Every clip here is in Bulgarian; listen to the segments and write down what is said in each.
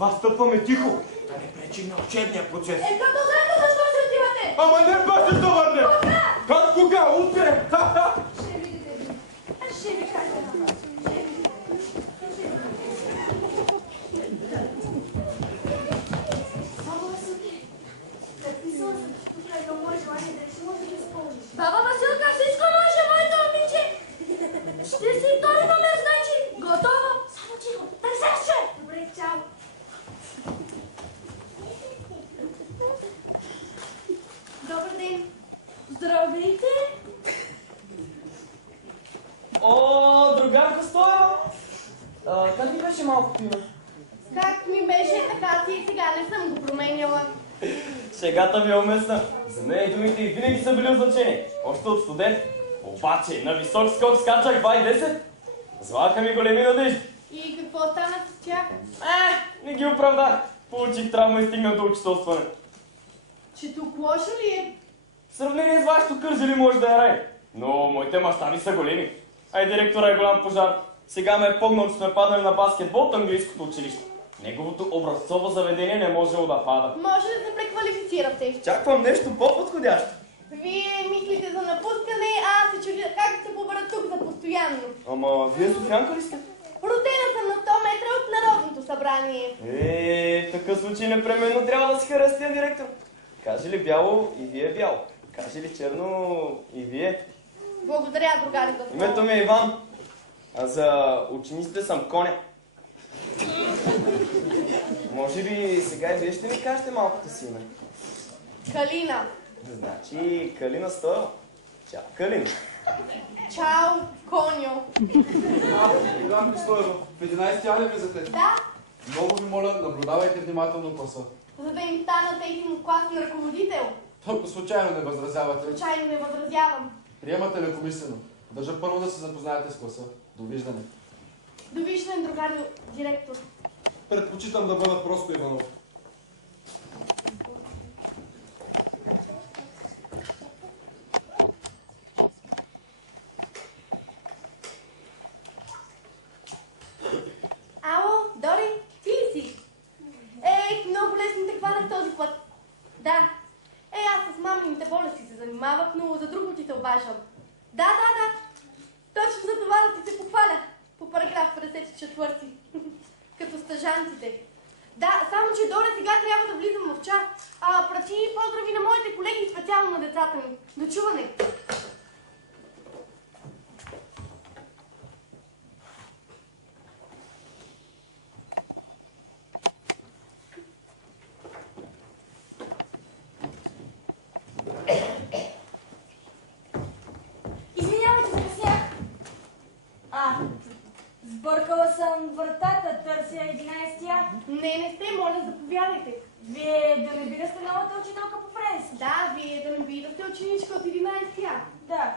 Затова стъпваме тихо, да не пречим на учебния процес. Като знаете защо ще отивате? Ама не бързо да върнем! Кога? Как кога? Утре! Ще видите. Аз ще ви кажа. Баба Василка, всичко може, моето момиче! Ще си втори номер, значи! Готово! Само тихо, търсеше! Добре, чао! Добър ден! Здравейте! О, другарко Стоя! Как ми беше малкото име? Как ми беше, така си и сега не съм го променяла. Шегата ви е уместна. За нея думите и винаги са били от значение. Още от студент. Обаче, на висок скок скачах 2,10. Зваха ми големи надежди. И какво стана с тях? Не ги оправдах. Получих травма и стигнах до учителстване. Че тук лошо ли е? В сравнение с вашето кърджали може да е рай. Но моите мащаби са големи. А и директора е голям пожар. Сега ме е помнал, че сме паднали на баскетбол от английското училище. Неговото образцово заведение не можело да пада. Може да се преквалифицирате. Чаквам нещо по-подходящо. Вие мислите за напускане, а аз се чудя как да се побера тук за постоянно. Ама вие софиянка ли сте? Родена съм на 100 метра от Народното събрание. В такъв случай непременно трябва да си харесате директор. Каже ли бяло и вие бяло. Каже ли черно и вие. Благодаря, другари, за това. Името ми е Иван. А за учениците съм Коня. Може би сега и вие ще ми кажете малкото си име. Калина. Значи Калина Стоева. Чао, Калина. Чао, Коньо. Другарко Стоева, в 11 ли влизате? Да, Много ви моля, наблюдавайте внимателно класа. за да им станете един класен ръководител. Ако случайно не възразявате, Случайно не възразявам. приемате лекомислено. Държа първо да се запознаете с класа. Довиждане. Довиждане, другари директор. Предпочитам да бъда просто Иванов. Ало, Дори, ти ли си? Много лесно те хванах този път. Да. Аз с мамините болести се занимавах, но за друго ти се обаждам. Да. Точно за това да ти се похваля. По параграф 54. Като стажантите. Да, само че Дори сега трябва да влизам в час. Прати поздрави на моите колеги и специално на децата ми. До чуване. Извинявайте, закъснях. Сбъркала съм вратата, търся 11-я. Не сте, моля, заповядайте. Вие да не би да сте новата учителка по френски? Да, вие да не би да сте ученичка от 11-я. Да.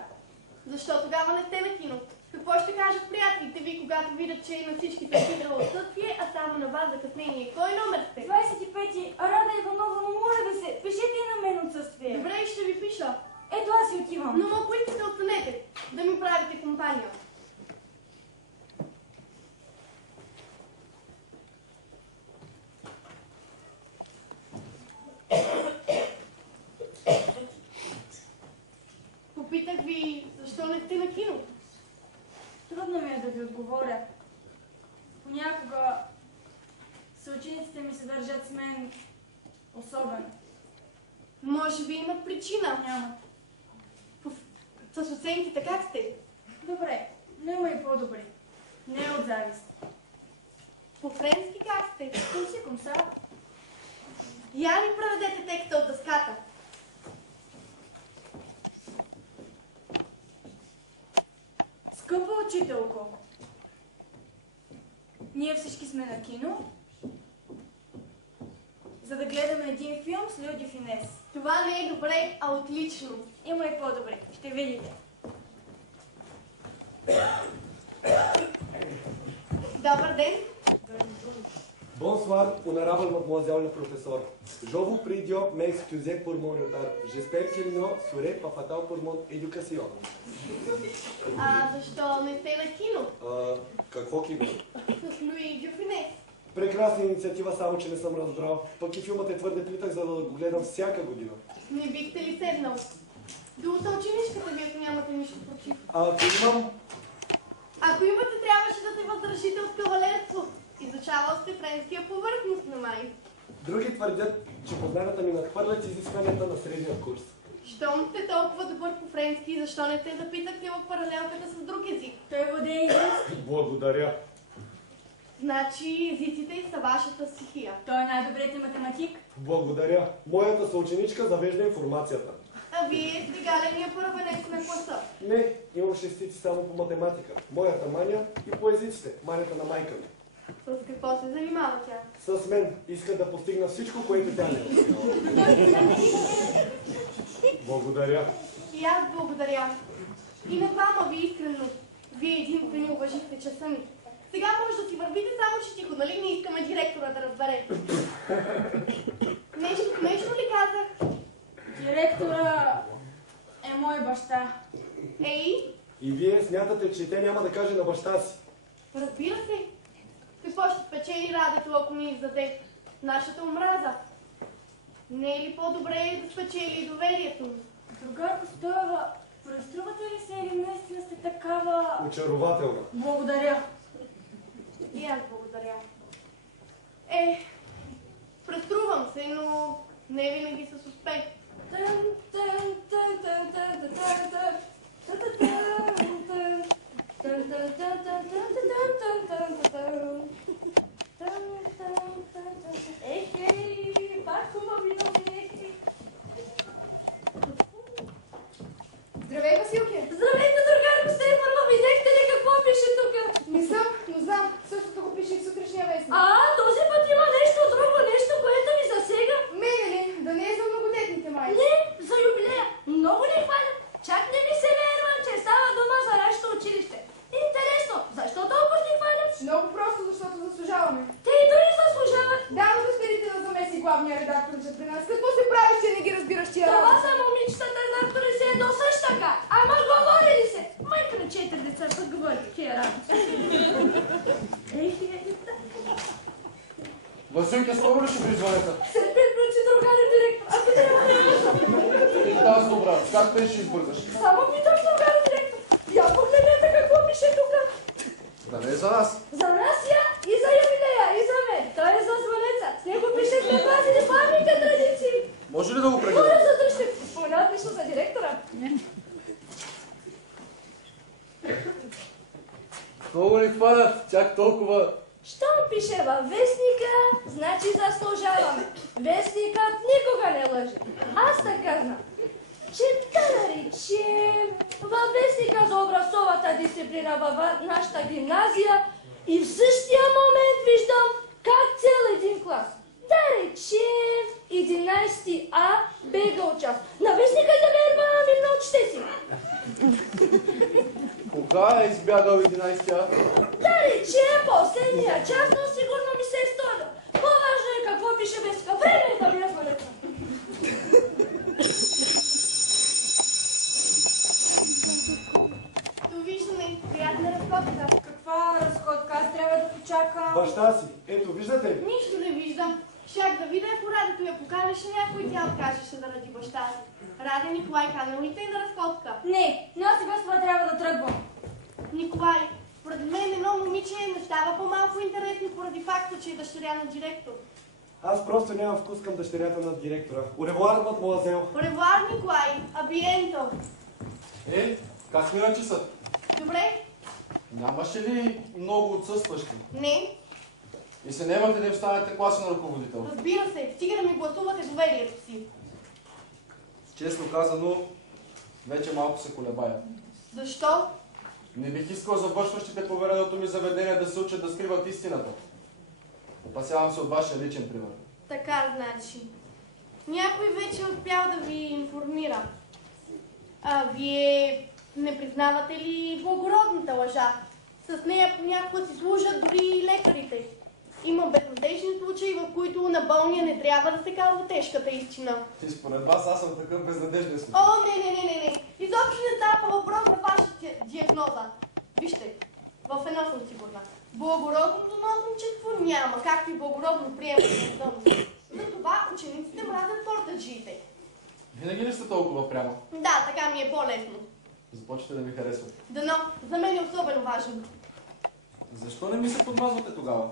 Защо тогава не сте на кино? Какво ще кажат приятелите ви, когато видят, че и на всички се фиграло отсъствие, а само на вас закъснение? Кой номер сте? 25-ти, Рада Иванова, но може да се... Пишете и на мен отсъствие. Добре, ще ви пиша. Ето аз си отивам. Но ако искате, останете, да ми правите компания. Попитах ви, защо не сте на кино? Трудно ми е да ви отговоря. Понякога съучениците ми се държат с мен особено. Може би имат причина. Нямат. С оценките как сте? Добре, но има и по-добри. Не от завист. По френски как сте? Кумсикум са. Я ми преведете текста от дъската. Скъпа учителко, ние всички сме на кино, за да гледаме един филм с Люди Финес. Това не е добре, а отлично. Има и по-добре. Ще видите. Добър ден. Bonsoir, honorable mademoiselle le professeur. Je vous prie de m'excuser pour mon retard. J'espère qu'il ne serait pas fatal pour mon éducation. Защо не сте на кино? Какво кино? С Луи Дюфинес. Прекрасна инициатива, само че не съм разбрал. Пък и филмът е твърде плитък, за да го гледам всяка година. Не бихте ли седнал? До ученичката ви, ако нямате нищо против. Ако имам... Ако имате, трябваше да се въздържите от кавалерство. Изучавал сте френския повърхност на май. Други твърдят, че познанията ми надхвърлят изискванията на средния курс. Щом сте толкова добър по френски, защо не се запитахте в паралелката с друг език? Той владее израелски. Благодаря. Значи езиците са вашата стихия. Той е най-добрият математик. Благодаря. Моята съученичка завежда информацията. А вие сте галения първенец на класа. Не, имам шестици само по математика. Моята маня и по езиците. Манята на майка ми. С какво се занимава тя? С мен иска да постигна всичко, което тя не е постигнала. Благодаря. И аз благодаря. И на двама ви искрено. Вие единствени уважихте часа ми. Сега може да си вървите само че тихо, нали не искаме директора да разбере? Нещо смешно ли казах? Директора е мой баща. Ей, И вие смятате, че тя няма да каже на баща си. разбира се. Какво ще спечели Радето, ако ни издаде нашата омраза? Не е ли по-добре да спечели и доверието му? Другарко Стоева, преструвате ли се или наистина сте такава... Очарователна. Благодаря. И аз благодаря. Преструвам се, но не винаги с успех. Ехей, пак хубави новини. Здравей, Василке! Здравейте, другарко Стефано, видяхте ли какво пише тук? Не съм, но знам. Същото го пише в сутрешния вестник. Този път има нещо друго, нещо, което ви засега. Мене ли? Да не е за многодетните май. Не, за юбилея. Много ни хвалят. Чак не ми се верва, че става дума за нашето училище. Интересно, защо толкова ни хвалят? Много просто, защото заслужаваме. Те и дори заслужават. Да, но дъщерите на замеси главния редактор за при нас. Какво се правиш, че не ги разбираш тия Това работи? са момичетата, редактори се едно също така. Ама говори ли се? Майка на 4 деца, път говори тия работи. Василке, скоро ли ще призването? Се предпречи другарен директор. Ако трябва да имаш. Да, добра. Как те ще избързаш? Само питам другарен директор. Я погледнете какво пише тук. Да не е за нас. За нас и за юбилея, и за мен. Той е за звънеца. С него пише сме пазили паметните традиции. Може ли да го Моля прегледам? за дръжте. Споменават лично за директора. Много ни хвалят. Тях толкова... Щом пише във вестника, значи заслужаваме. Вестникът никога не лъже. Аз така знам. Че да наречем във вестника за образцовата дисциплина във нашата гимназия и в същия момент виждам как цел един клас. Да речем 11 А бега от час. На вестника да верба ми научите си. Кога е избягал 11-я? Да речем последния час, но сигурно ми се е сторил. По-важно е какво пише вестника. Време е да ми развалете. Довиждане, приятна разходка. Каква разходка? Аз трябва да почакам. Баща си. Ето, виждате ли? Нищо не виждам. Щях да видя по радиото я поканеше някой, тя откажеше заради баща си. Ради Николай канал ли те на разходка? Не, но аз сега с това трябва да тръгвам. Николай, според мен едно момиче не става по-малко интересно поради факта, че е дъщеря на директор. Аз просто нямам вкус към дъщерята на директора. Уревуар, мадмуазел. Оревуар, Николай, абиенто. Как мина часът? Добре? Нямаше ли много отсъстващи? Не. И се немате да им станете класен ръководител? Разбира се, стига да ми гласувате доверието си. Честно казано, вече малко се колебая. Защо? Не бих искал завършващите повереното ми заведение да се учат да скриват истината. Опасявам се от вашия личен пример. Така значи. Някой вече е успял да ви информира. А вие не признавате ли благородната лъжа? С нея понякога си служат дори и лекарите. Има безнадежни случаи, в които на болния не трябва да се казва тежката истина. И според вас аз съм такъв безнадежден случай. О, не. Изобщо не става въпрос за вашата диагноза. Вижте, В едно съм сигурна. Благородното носенчество няма, както и благородно приемане на дъното. Затова учениците мразят портаджиите. Винаги ли сте толкова прямо? Да, така ми е по-лесно. Започвате да ми харесват. Дано, за мен е особено важно. Защо не ми се подмазвате тогава?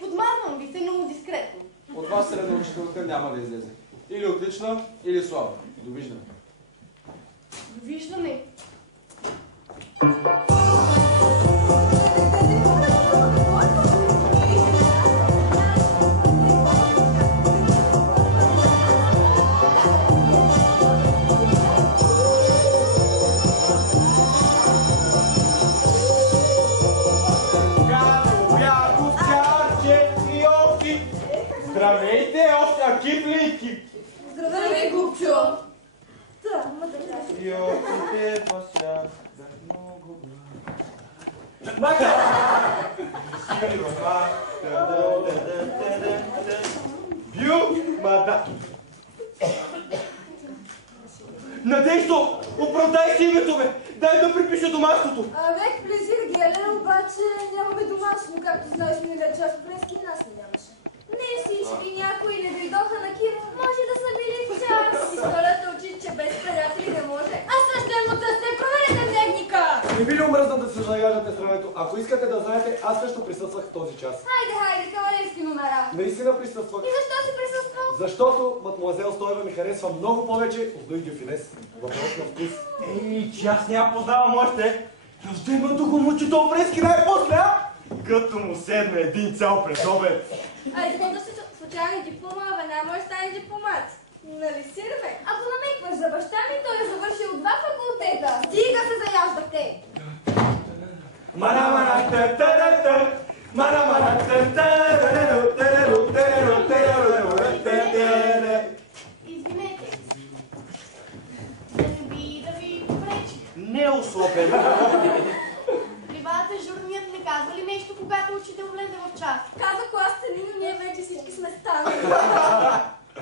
Подмазвам ви се, но дискретно. От вас средна учителка няма да излезе. Или отлична, или слаба. Довиждане. Довиждане. Здравейте, още акиплики! Здравей, Гупчо! Йоките посяга много Бю, мада! Надеждо, оправдай си името, бе! Дай да припиша домашното! Avec плезир, Гелен, обаче нямаме домашно, както знаеш, миналия час френски и нас не нямаше. Не всички, някои не дойдоха на Кир, може да са били в час. Историята учи, че без приятели не може. Аз същено да се проверете дневника! Не ви ли омръзна да се наяждате с времето? Ако искате да знаете, аз също присъствах в този час. Хайде, кавалерски номера. Наистина присъствах. И защо си присъствал? Защото мадмуазел Стоева ми харесва много повече от Луи Дюфинес. Въпрос на вкус. Че аз няма познавам още. Но взема да го мучи то фрески най-после, а? Като му седне един цял пред обед. Айде, да си случайно диплома, веднага може да стане дипломат. Нали си, бе? Ако намекваш за баща ми, той е завършил 2 факултета. Стига се заяждахте! Извинете. Да ви попречи. Не особено. При вас дежурният не казва ли нещо, когато учител влезе в час? Каза класите ни, но ние вече всички сме станали.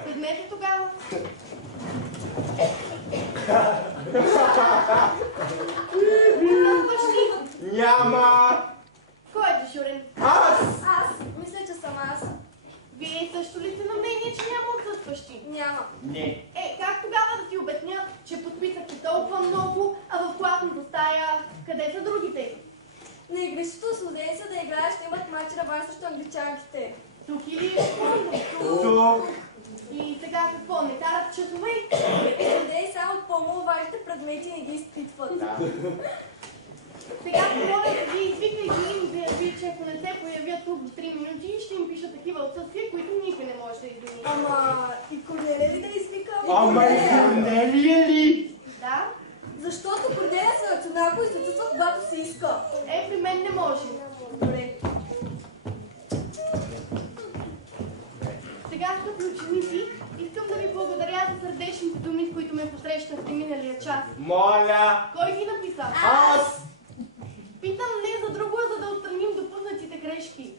Седнете тогава. Отпъваш ли? Няма. Кой е дежурен? Аз. Аз мисля, че съм аз. Вие също ли сте на мнение, че няма отсъстващи? Няма. Не. Как тогава да ти обясня, че подписахте толкова много, а в класната стая къде са другите? На игрището с младенца да играеш, ще имат матч раван срещу англичанките. Тук или Тук. И сега какво, не карат часове? Младенци само по-маловажните предмети не ги изпитват. Сега моля да ги извикайте им да яви, че ако не се появят тук до 3 минути, ще им пиша такива отсъствия, които никой не може да извини. Ама и Корнелия ли да извикам? Ама и Корнелия ли? Да? Защото Корнелия се националко и се отсъства, когато се иска. При мен не може. Добре. Сега, скъпи ученици, искам да ви благодаря за сърдечните думи, с които ме посрещнахте миналия час. Моля. Кой ги написа? Аз. Питам не за друго, а за да отстраним допуснатите грешки.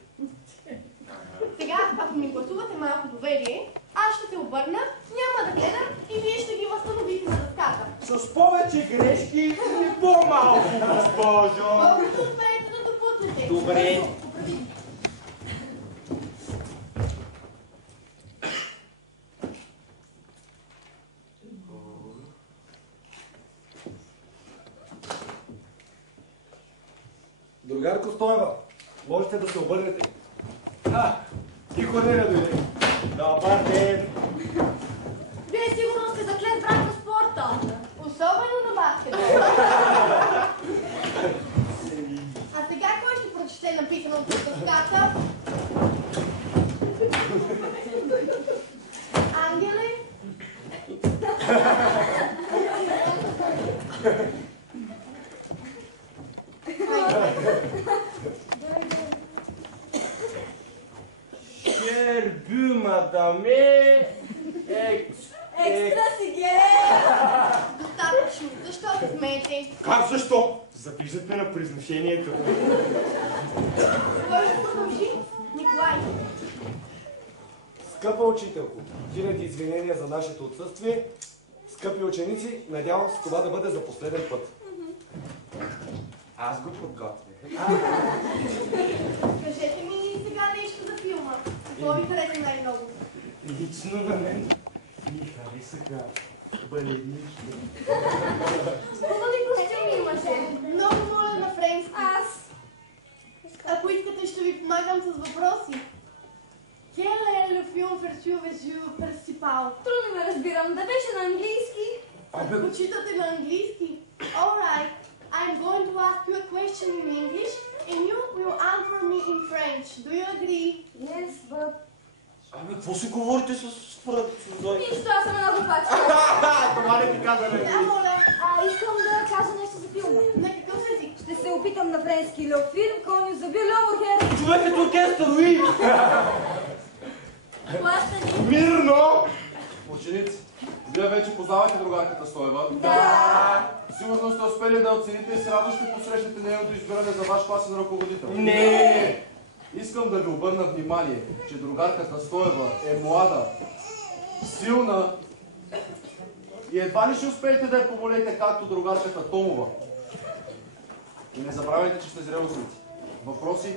Сега, ако ми гласувате малко доверие, аз ще се обърна, няма да гледам и вие ще ги възстановите на дъската. С повече грешки и по-малко, госпожо. Колкото успеете да допуснете. Добре. Другарко Стоева, можете да се обърнете. И Корнелия дойде. Добър ден. Вие сигурно сте заклет брат на спорта. Особено на баскетбол. А сега кой ще прочете написано от дъската? Ангеле? Cher bu madame. Екстра си ге! Достатъчно. Защо се смеете? Как защо? Завиждат ме на произношението. Кой ще продължи? Николай. Скъпа учителко, винаги извинения за нашето отсъствие. Скъпи ученици, надявам се това да бъде за последен път. Аз го подготвях. Кажете ми сега нещо за филма. Какво ви хареса най-много? Лично на мен ми харесаха балеринички. Хубави костюми имаше. Много моля на френски. Ако искате, ще ви помагам с въпроси. Quel est le film version principal? Трудно ме разбирам. Да беше на английски. Предпочитате на английски? Alright. I'm going to ask you a question in English and you will answer me in French. Do you agree? Yes, but... Абе, какво си говорите с Зой? Нищо, аз съм една глупачка. Това не ти каза на Да, английски. моля. Искам да кажа нещо за филма. На какъв език? Ще се опитам на френски. Le film qu'on nous a vu l'Overhead. Човек е оркестър, уи! Плащани. Мирно! Ученици, вие вече познавате другарката Стоева. Да. Сигурно сте успели да оцените и с радост ще посрещнете нейното избиране за ваш класен ръководител. Не! Искам да ви обърна внимание, че другарката Стоева е млада, силна и едва ли ще успеете да я поболете както другарката Томова. И не забравяйте, че сте зрелостници. Въпроси?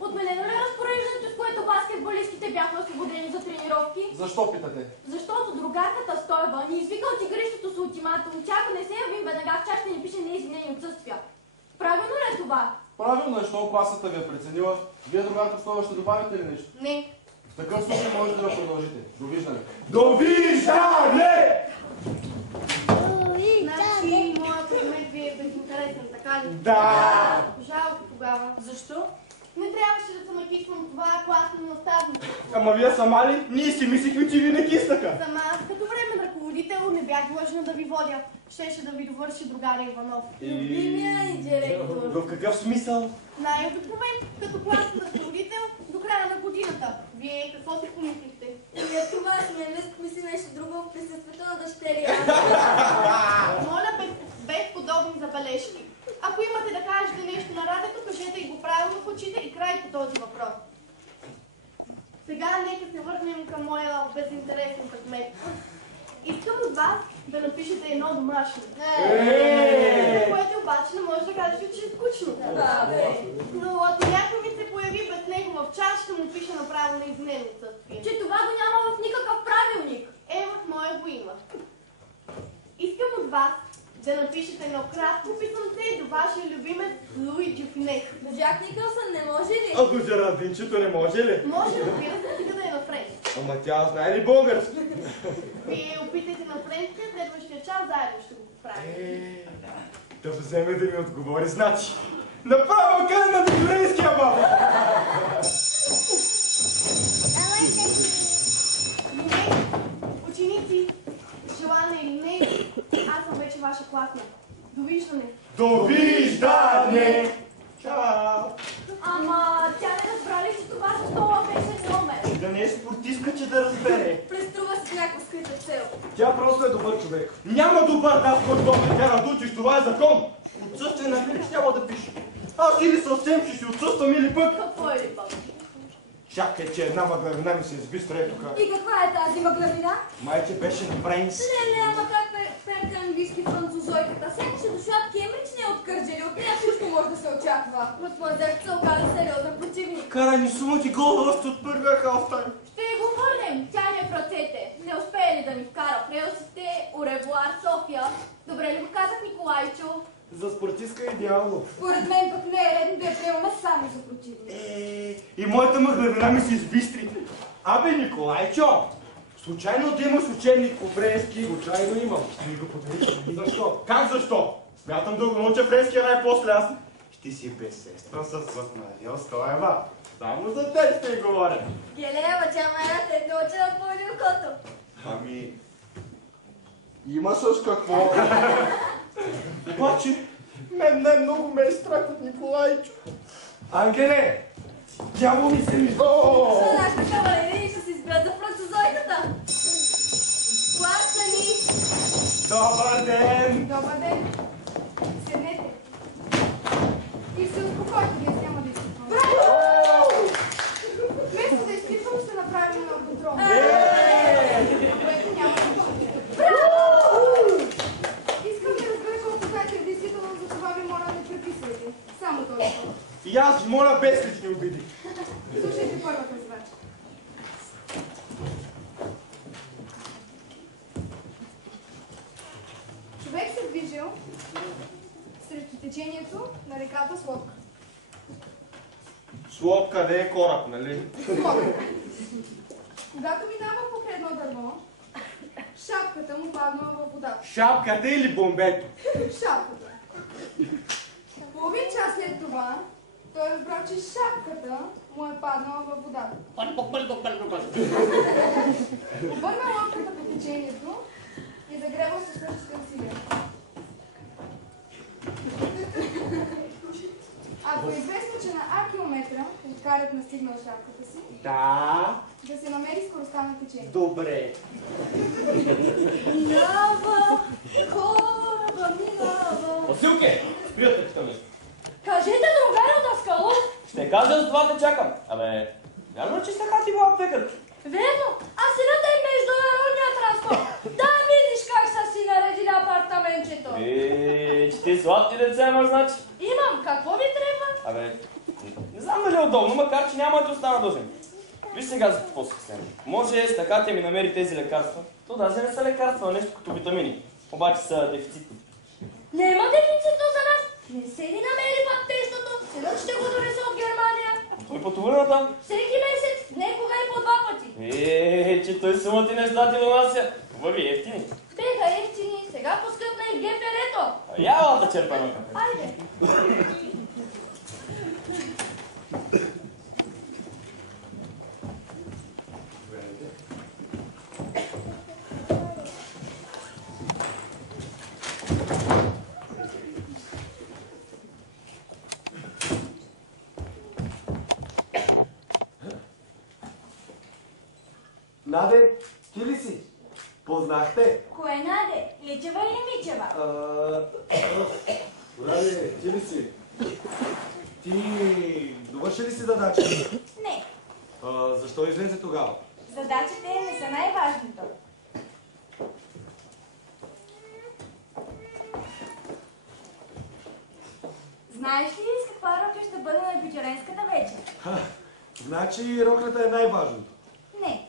Отменено ли е разпореждането, с което баскетболистите бяха освободени за тренировки? Защо питате? Защото другарката Стоева ни извика от игрището с ултиматум, че ако не се явим веднага в час ще ни пише неизвинени отсъствия. Правилно ли е това? Правилно е, щом класата ви е преценила. Вие, другарка Стоева, ще добавите ли нещо? Не. В такъв случай можете да продължите. Довиждане. Довиждане! Значи, моят предмет ви е безинтересен, така ли? Да! Жалко тогава. Защо? Не трябваше да се накисвам, това е класна наставница. Ама вие сама ли? Ние си мислихме, че ви не киснаха. Сама, като времен ръководител, не бях длъжна да ви водя. Щеше да ви довърши другаря Иванов. Любимия и директор. В какъв смисъл? Най-обикновен, като класен ръководител до края на годината. Вие какво си помислихте? Вие това смелест мисли нещо друго в присъствието на дъщеря. Моля без подобни забележки. Ако имате да кажете нещо на радиото, кажете и го правилно в очите и край по този въпрос. Сега нека се върнем към моя безинтересен предмет. Искам от вас да напишете едно домашно. За което обаче не може да кажете, че е скучно. Но ако някой ми се появи без него в час, ще му пиша направо на извинено отсъствие. Че това го няма в никакъв правилник. В моя го има. Искам от вас да напишете едно кратко писъмце до вашия любимец Луи Дюфинек. До Джак Никълсън не може ли? А до Жерардинчето не може ли? Може, разбира се, стига да е на френски. Ама тя знае ли български? Вие опитайте на френски, следващия час заедно ще го поправим. Да вземе да ми отговори, значи. Направо къде на френския баба! Ученици, желана или не, аз съм вече ваша класна. Довиждане. Довиждане! Чао! Ама тя не разбра ли, че това за стола беше номер? Да не е спортистка, че да разбере. Преструва се с някаква скрита цел. Тя просто е добър човек. Няма добър нас, който да тя разучиш, това е закон. Отсъствие на хлеб няма да пише. Аз или съвсем ще си отсъствам или пък... Какво е ли пък? Чакай, че една мъглавина ми се избистра е тук. И каква е тази мъглавина? Майче беше на френски. Не, ама как перка английски французойката? Сега ще дошла от Кембридж, не от Кърджали. От нея всичко може да се очаква. Мадемуазел се оказа сериозен противник. Карай ни сума ти гола още от първия халфтайм. Ще го върнем. Тя ни е в ръцете. Не успее ли да ни вкара в релсите? Уревуар, София. Добре ли го казах, Николайчо? За спортистка е идеално. Според мен пък не е редно да я приемаме само за противник. И моята мъглавина ми се избистри. Абе, Николайчо, случайно да имаш учебник по френски? Случайно имам. Ще ми го подариш. Защо? Как защо? Смятам да го науча френски най-после аз. Ще си безсестра с Марио Стоева. Само за теб ще говоря. Гелева, тя майна те научи да пълни окото. Ами, Има с какво? обаче, мен най-много ме е страх от Николайчо. Ангеле! Дявол ми се ми... За нашите кавалери ще се избият за французойката. Плащани! Добър ден! Добър ден. Седнете. И се успокойте, вие няма да изпитвам. Браво! Вместо да изпитвам, ще направим на контрол. Което няма да бъде. Браво! Искам да разбера колко знаете действително, за това ви моля да преписвайте. И аз ви моля без лични обиди. Слушайте първата задача. Човек се движил срещу течението на реката с лодка. С лодка не е кораб, нали? С лодка. Когато минава покрай едно дърво, шапката му паднала във водата. Шапката или бомбето? Шапката. Половин час след това, той разбрал, че шапката му е паднала във водата. Обърнал лодката по течението и загребал със същите усилия. Ако е известно, че на А километра откарат настигнал шапката си, да се намери скоростта на течението. Добре. Минава, кораба минава. Василке, приятелката ми. Кажете, другарю Даскалов. Ще кажа, с това те чакам. Абе, вярно ли, че са хати баба пекат? Верно, а сината е международния транспорт. Да видиш как са си наредили апартаментчето. Че ти сладки деца имаш, значи? Имам, какво ви трябва? Абе, не знам дали е удобно, макар че няма да ти остана дължен. Виж сега за какво се хсем. Може с така ти ми намери тези лекарства. То даже не са лекарства, а нещо като витамини. Обаче са дефицитни. Нема дефицитно за нас. Не се ли намери пак тещото? Синът ще го донесе от Германия. Той пътува на там. Всеки месец, некога и по 2 пъти. Че той сума ти неща ти донася. Хубави, ефтини. Беха ефтини, сега поскъпна и в ГФР-то. Ялата черпа на кафе. Айде. Наде, ти ли си? Познахте? Кое Наде? Личева или Мичева? Раде, ти ли си? Ти довърши ли си задачата? Не, Защо излезе тогава? задачите не са най-важното. Знаеш ли с каква рока ще бъде на бичеренската вечер? Значи роката е най-важното. Не.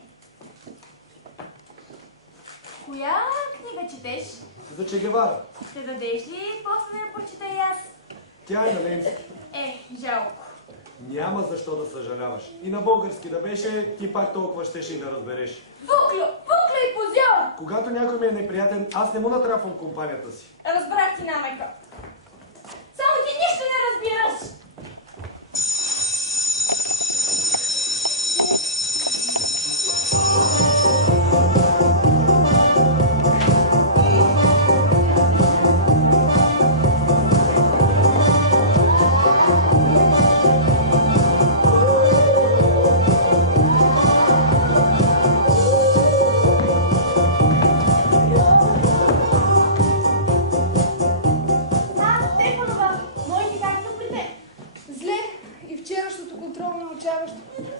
Коя книга четеш? За Че Гевара. Ще дадеш ли после да я прочита и аз? Тя е на немски. Жалко. Няма защо да съжаляваш. И на български да беше, ти пак толкова щеше и да разбереш. Вуклю и позор! Когато някой ми е неприятен, аз не му натрапвам компанията си. Разбрах ти намека. Само ти нищо не разбираш!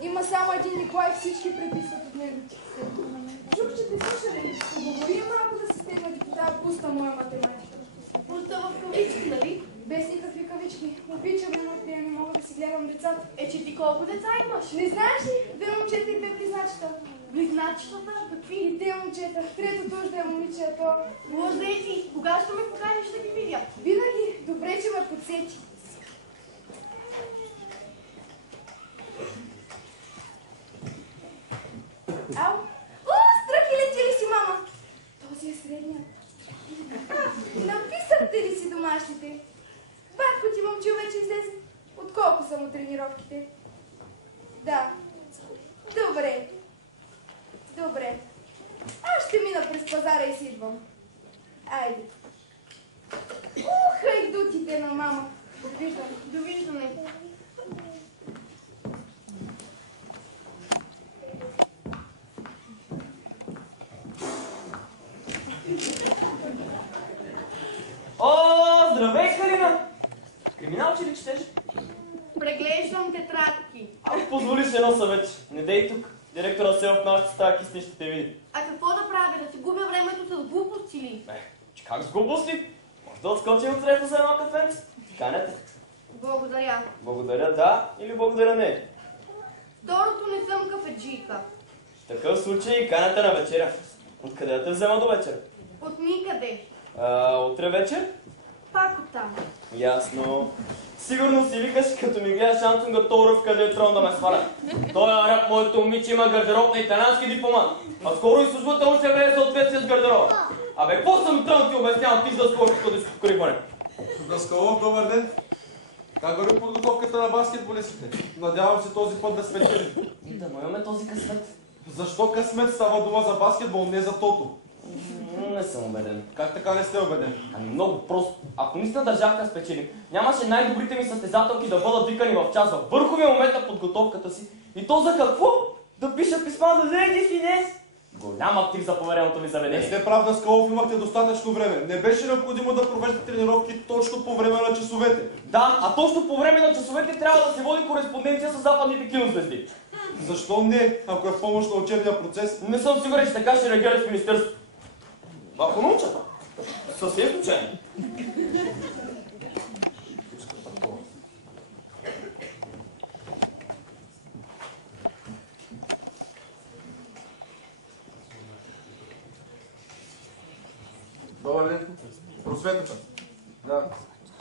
Има само един Николай, всички преписват от него. Чух, че те слушали. Поговорим малко да се стегнати по тази пуста моя математика. Пуста в кавички, нали? Без никакви кавички. Обичам едно, те не мога да си гледам децата. Че ти колко деца имаш? Не знаеш ли? 2 момчета и 2 близначета. Близначетата? Какви? И те момчета. Третото уж да е момиче, а то... Лъжеци, кога ще ме поканиш да ги видя? Винаги. Добре, че ме подсети. Ау! О, страхи лети ли си, мама? Този е средният. Написахте ли си домашните? Батко ти момчил вече излезе. От колко са му тренировките? Да. Добре. Добре. Аз ще мина през пазара и си идвам. Айде. Хайдутите на мама. Довиждане. Довиждане. О, здравей, Калина! Криминал, че ли четеш? Преглеждам тетрадки. Позволи се едно съвет. Не дей тук. Директора се в нашата стая кисне ще те види. А какво да правя? Да си губя времето с глупости ли? Че как с глупости? Може да отскочим от среща за едно кафенце. Канете. Благодаря. Благодаря. Благодаря да или благодаря не? Второто не съм кафеджийка. В такъв случай канете на вечеря. Откъде да те взема до вечер? От никъде. Утре вечер? Пак оттам. Ясно. Сигурно си викаш, като ми гледаш Антон Гаторов, къде е трон да ме сваля. Той араб, моето момиче, има гардероб на италиански дипломат. А скоро и службата му ще влезе в съответствие с гардероба. Абе, какво съм трън ти обяснявам, ти за скоро като дискокориване? Даскалов, добър ден! Как върви подготовката на баскетболистите? Надявам се този път да спечелим. Да, но имаме този късмет. Защо късмет става дума за баскетбол, не за тото? Не съм убеден. Как така не сте убеден? Ами много просто. Ако наистина държахме спечелим, нямаше най-добрите ми състезателки да бъдат викани в час във върховия момент на подготовката си. И то за какво? Да пиша писма за Леди Финес. Голям актив за повереното ви Не заведение. сте прав, Даскалов, имахте достатъчно време. Не беше необходимо да провеждате тренировки точно по време на часовете. Да, а точно по време на часовете трябва да се води кореспонденция с западните кинозвезди. Защо не, ако е в помощ на учебния процес? Не съм сигурен, че така ще реагират в министерството. Ако научат, съвсем случайно. Добър ден. Просветата. Да.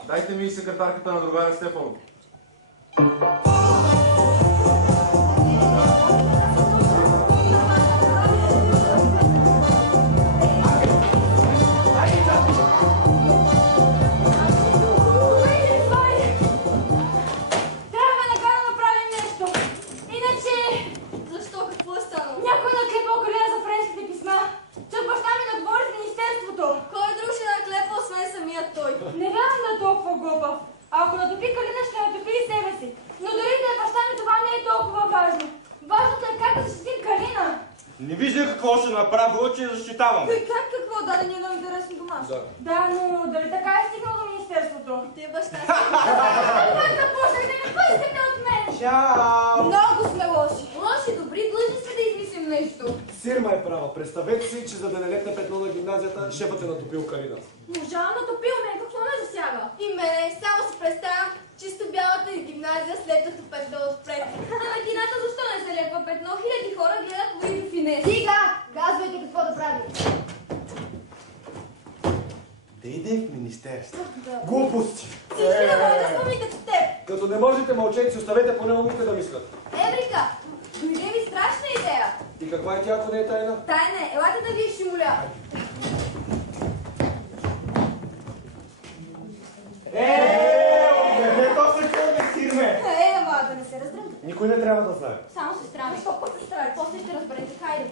Дайте ми и секретарката на другаря Стефанов. Не вярвам да е толкова глупав. Ако натопи Калина, ще натопи и себе си. Но дори да е баща ми, това не е толкова важно. Важното е как да защитим Калина. Не виждам какво ще направя, че защитавам. Как какво? Да, да ни е много интересно дома. Да, но дали така е стигнал до министерството? Ти е баща си. Това започнахте, какво искате от мен? Чао! Много сме лоши. Лоши, добри, длъжни сме да измислим нещо. Сирма е права. Представете си, че за да не лепне петно на гимназията, шефът е натопил Калина. Можа натопил ме, какво ме засяга? И мене, само си представям, чисто бялата гимназия след като петно отпред. Ама Тината, защо не се лепва петно? Хиляди хора гледат Луи Финес. Стига! Казвайте какво да правим. Да иде в министерство. Глупости! Всички да могат да спомни като теб. Като не можете мълчете, си оставете поне умите да мислят. Еврика, дойде ми страшна идея. И каква е тя, ако не е тайна? Тайна е, елате да ви шимоля. Където се конектираме? Ама да не се раздръмте. Никой не трябва да знае. Само сестра ми. Що път сестра ми? После ще разберете. Хайде.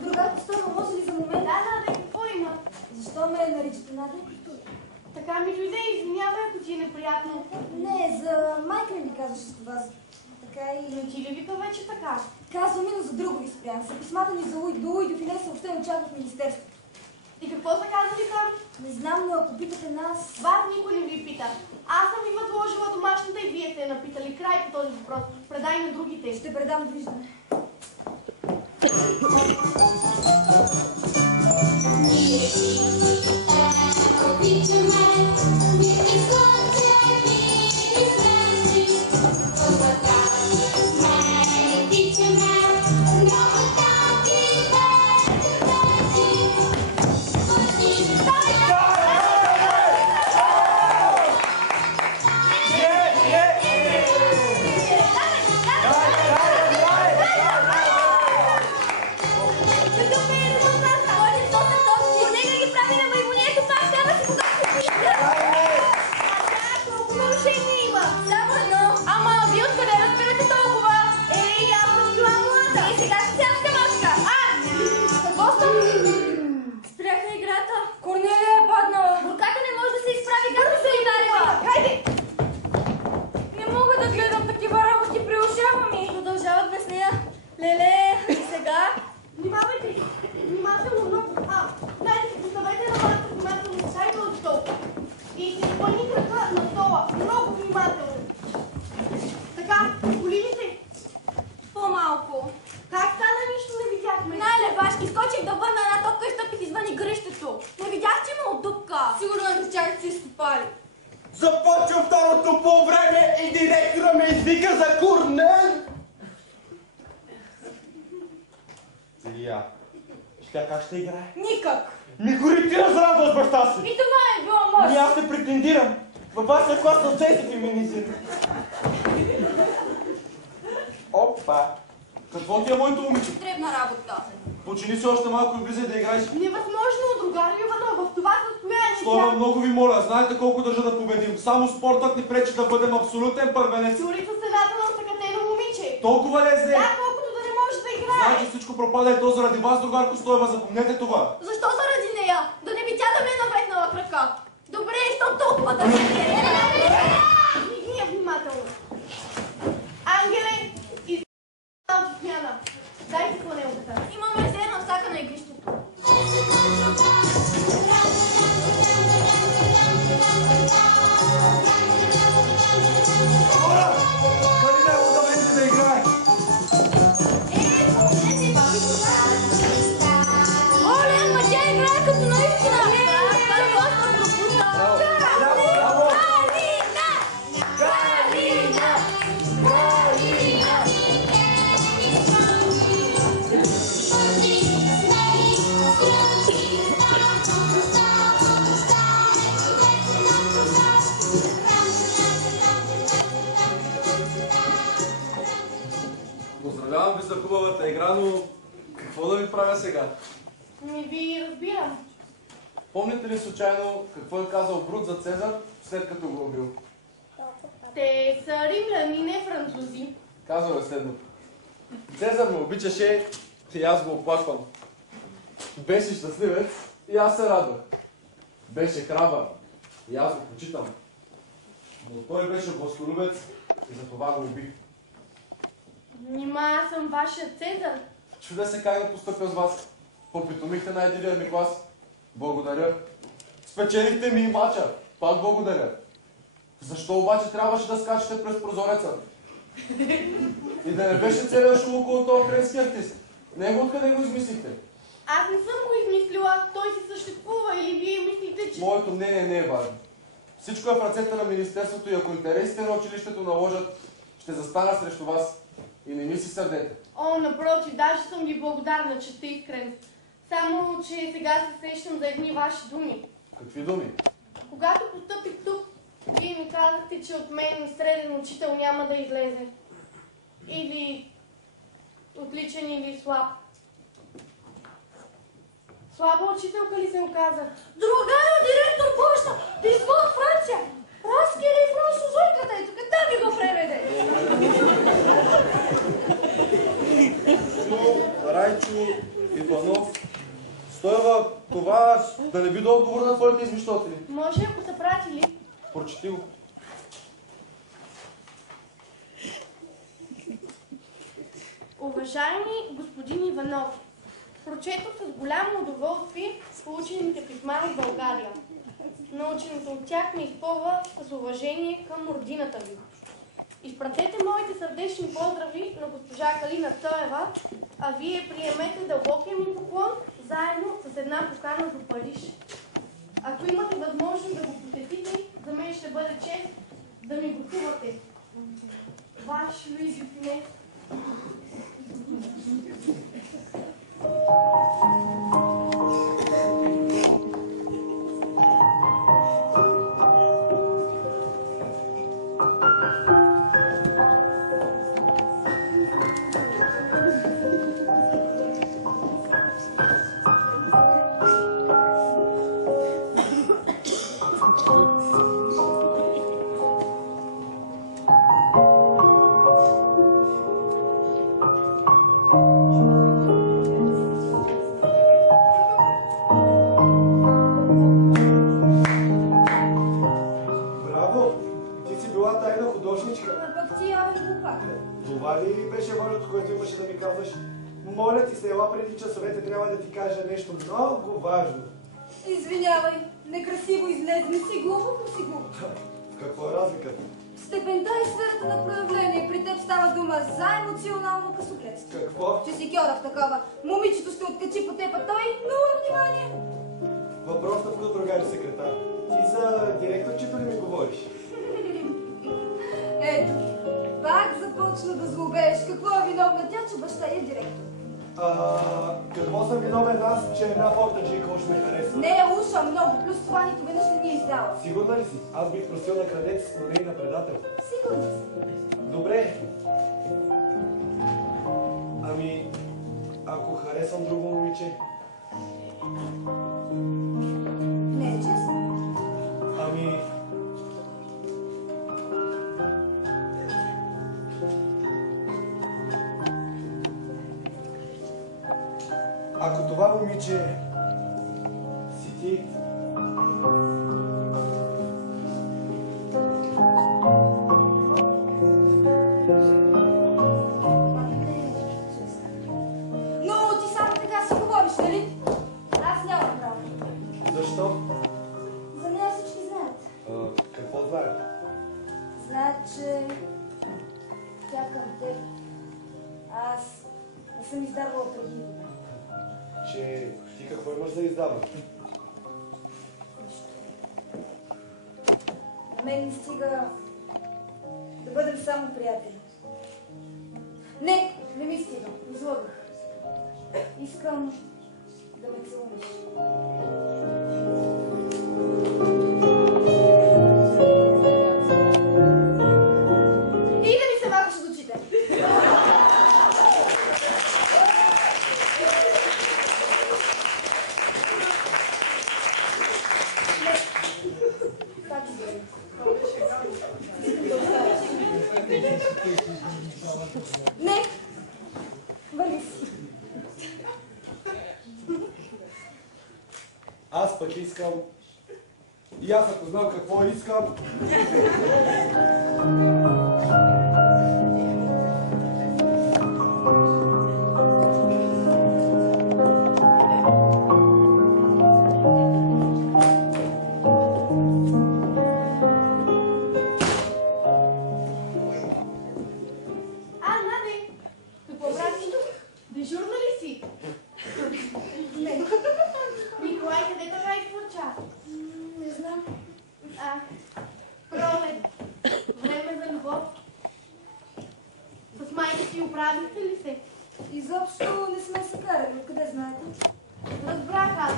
Другата става, може ли за момент? Да, какво има? Защо ме наричате Надя? Така ми дойде, извинявай, ако ти е неприятно. Не, за майка ми казваше това. Така и... Но ти ли вика вече така? Казвам, но за друго ви спрям. За писмата ни за Луи до Финес съобщен очаква в министерството. И какво са казали там? Не знам, но ако питате нас... Вас никой не ви пита. Аз съм ви възложила домашната и вие сте я напитали. Край по този въпрос. Предай на другите. Ще предам довиждане. Скочих да върна една топка Започвам второто по време и директора ме извика за Корнел. Илия, сега как ще играе? Никак. Ми гори ти разрадва с баща си. И това е било може. Аз те претендирам. Във вашия клас на се феминизира. Опа! Какво ти е моето момиче? Дребна работа. Почини се още малко и влизай да играеш. Невъзможно, другар Иванов, в това състояние Стойва, много ви моля, знаете колко държа да победим. Само спортът ни пречи да бъдем абсолютен първенец. Чули са стената на осъкатено момиче. Толкова ли е зле? Да, колкото да не може да играе. Значи всичко пропада и то заради вас, другарко Стоева, запомнете това. Защо заради нея? Да не би тя да ме е навекнала крака. Добре, що толкова да не Ние внимателно. Ангеле, от смяна. Дайте фланелката. Имаме се една всяка на игрището. Хора! Къде не е да влезете да играе? Оле, ама тя играе като наистина. Какво съм пропуснала? Браво! Поздравявам ви за хубавата игра, но какво да ви правя сега? Не ви разбирам. Помните ли случайно какво е казал Брут за Цезар, след като го убил? Те са римляни, не французи. Казал е следното. Цезар ме обичаше и аз го оплаквам. Беше щастливец и аз се радвах. Беше храбър и аз го почитам. Но той беше властолюбец и затова го убих. Нима аз съм вашия Цезар. Чудя се как да постъпя с вас. Попитомихте най-дивия ми клас. Благодаря. Спечелихте ми и мача. Пак благодаря. Защо обаче трябваше да скачате през прозореца? И да не беше целият шум около този френски артист. Него откъде го измислихте? Аз не съм го измислила, той си съществува или вие мислите, че... Моето мнение не е важно. Всичко е в ръцете на Министерството и ако интересите на училището наложат, ще застана срещу вас. И не ми си сърдете. О, напротив, даже съм ви благодарна, че сте искрен. Само, че сега се сещам за едни ваши думи. Какви думи? Когато постъпих тук, вие ми казахте, че от мен среден учител няма да излезе. Или отличен, или слаб. Слаба учителка ли се оказа? Другарю, директор Боща, писмо от Франция. Разкири французойката и тук да ми го преведе. Но, Райчо, Иванов, Стоева, това да не би да отговор на твоите измишлотини. Може, ако са пратили. Прочети го. Уважаеми господин Иванов, прочетох с голямо удоволствие получените писма от България. Наученото от тях ме изпълва с уважение към родината ви. Изпратете моите сърдечни поздрави на госпожа Калина Стоева, а вие приемете дълбокия ми поклон заедно с една покана за Париж. Ако имате възможност да го посетите, за мен ще бъде чест да ми гостувате. Ваш Луи Дюфине. Това ли беше важното, което имаше да ми казваш? Моля ти се, ела преди часовете, трябва да ти кажа нещо много важно. Извинявай, некрасиво излезе, си глупо, си глупо. Какво е разликата? Степента и сферата на проявление. При теб става дума за емоционално късогледство. Какво? Че си кьорав такова. Момичето ще откачи по теб, а той нула внимание. Въпрос на вкус, другари секретар. Ти за директор директорчето ли ми говориш? Ето, пак започна да злобееш. Какво е виновна тя, че баща е директор? Какво съм виновен аз, че една фортаджийка уж ме харесва? Не е уша много, плюс това нито веднъж не ни е издала. Сигурна ли си? Аз бих простил на крадец, но не и на предател. Сигурна си. Добре. Ами, ако харесвам друго момиче? Не е честно. Ами... Ако това момиче си ти... Но ти само така си говориш, нали? Аз нямам право. Защо? За нея всички знаят. Какво знаят? Знаят, че тя към теб. Аз не съм издавала преди. Че ти какво имаш за издаване? На мен ми стига да бъдем само приятели. Не ми стига. Излагах. Искам да ме целунеш. И да ми се махаш от очите. Пак си. Не! Върви си. Аз пък искам... И аз ако знам какво искам... Наде! Какво правиш тук? Дежурна ли си? Не. Николай, къде така изпорча? Не знам. Пролет. Време за любов. С майка си оправихте ли се? Изобщо не сме се карали. Откъде знаете? Разбрах аз.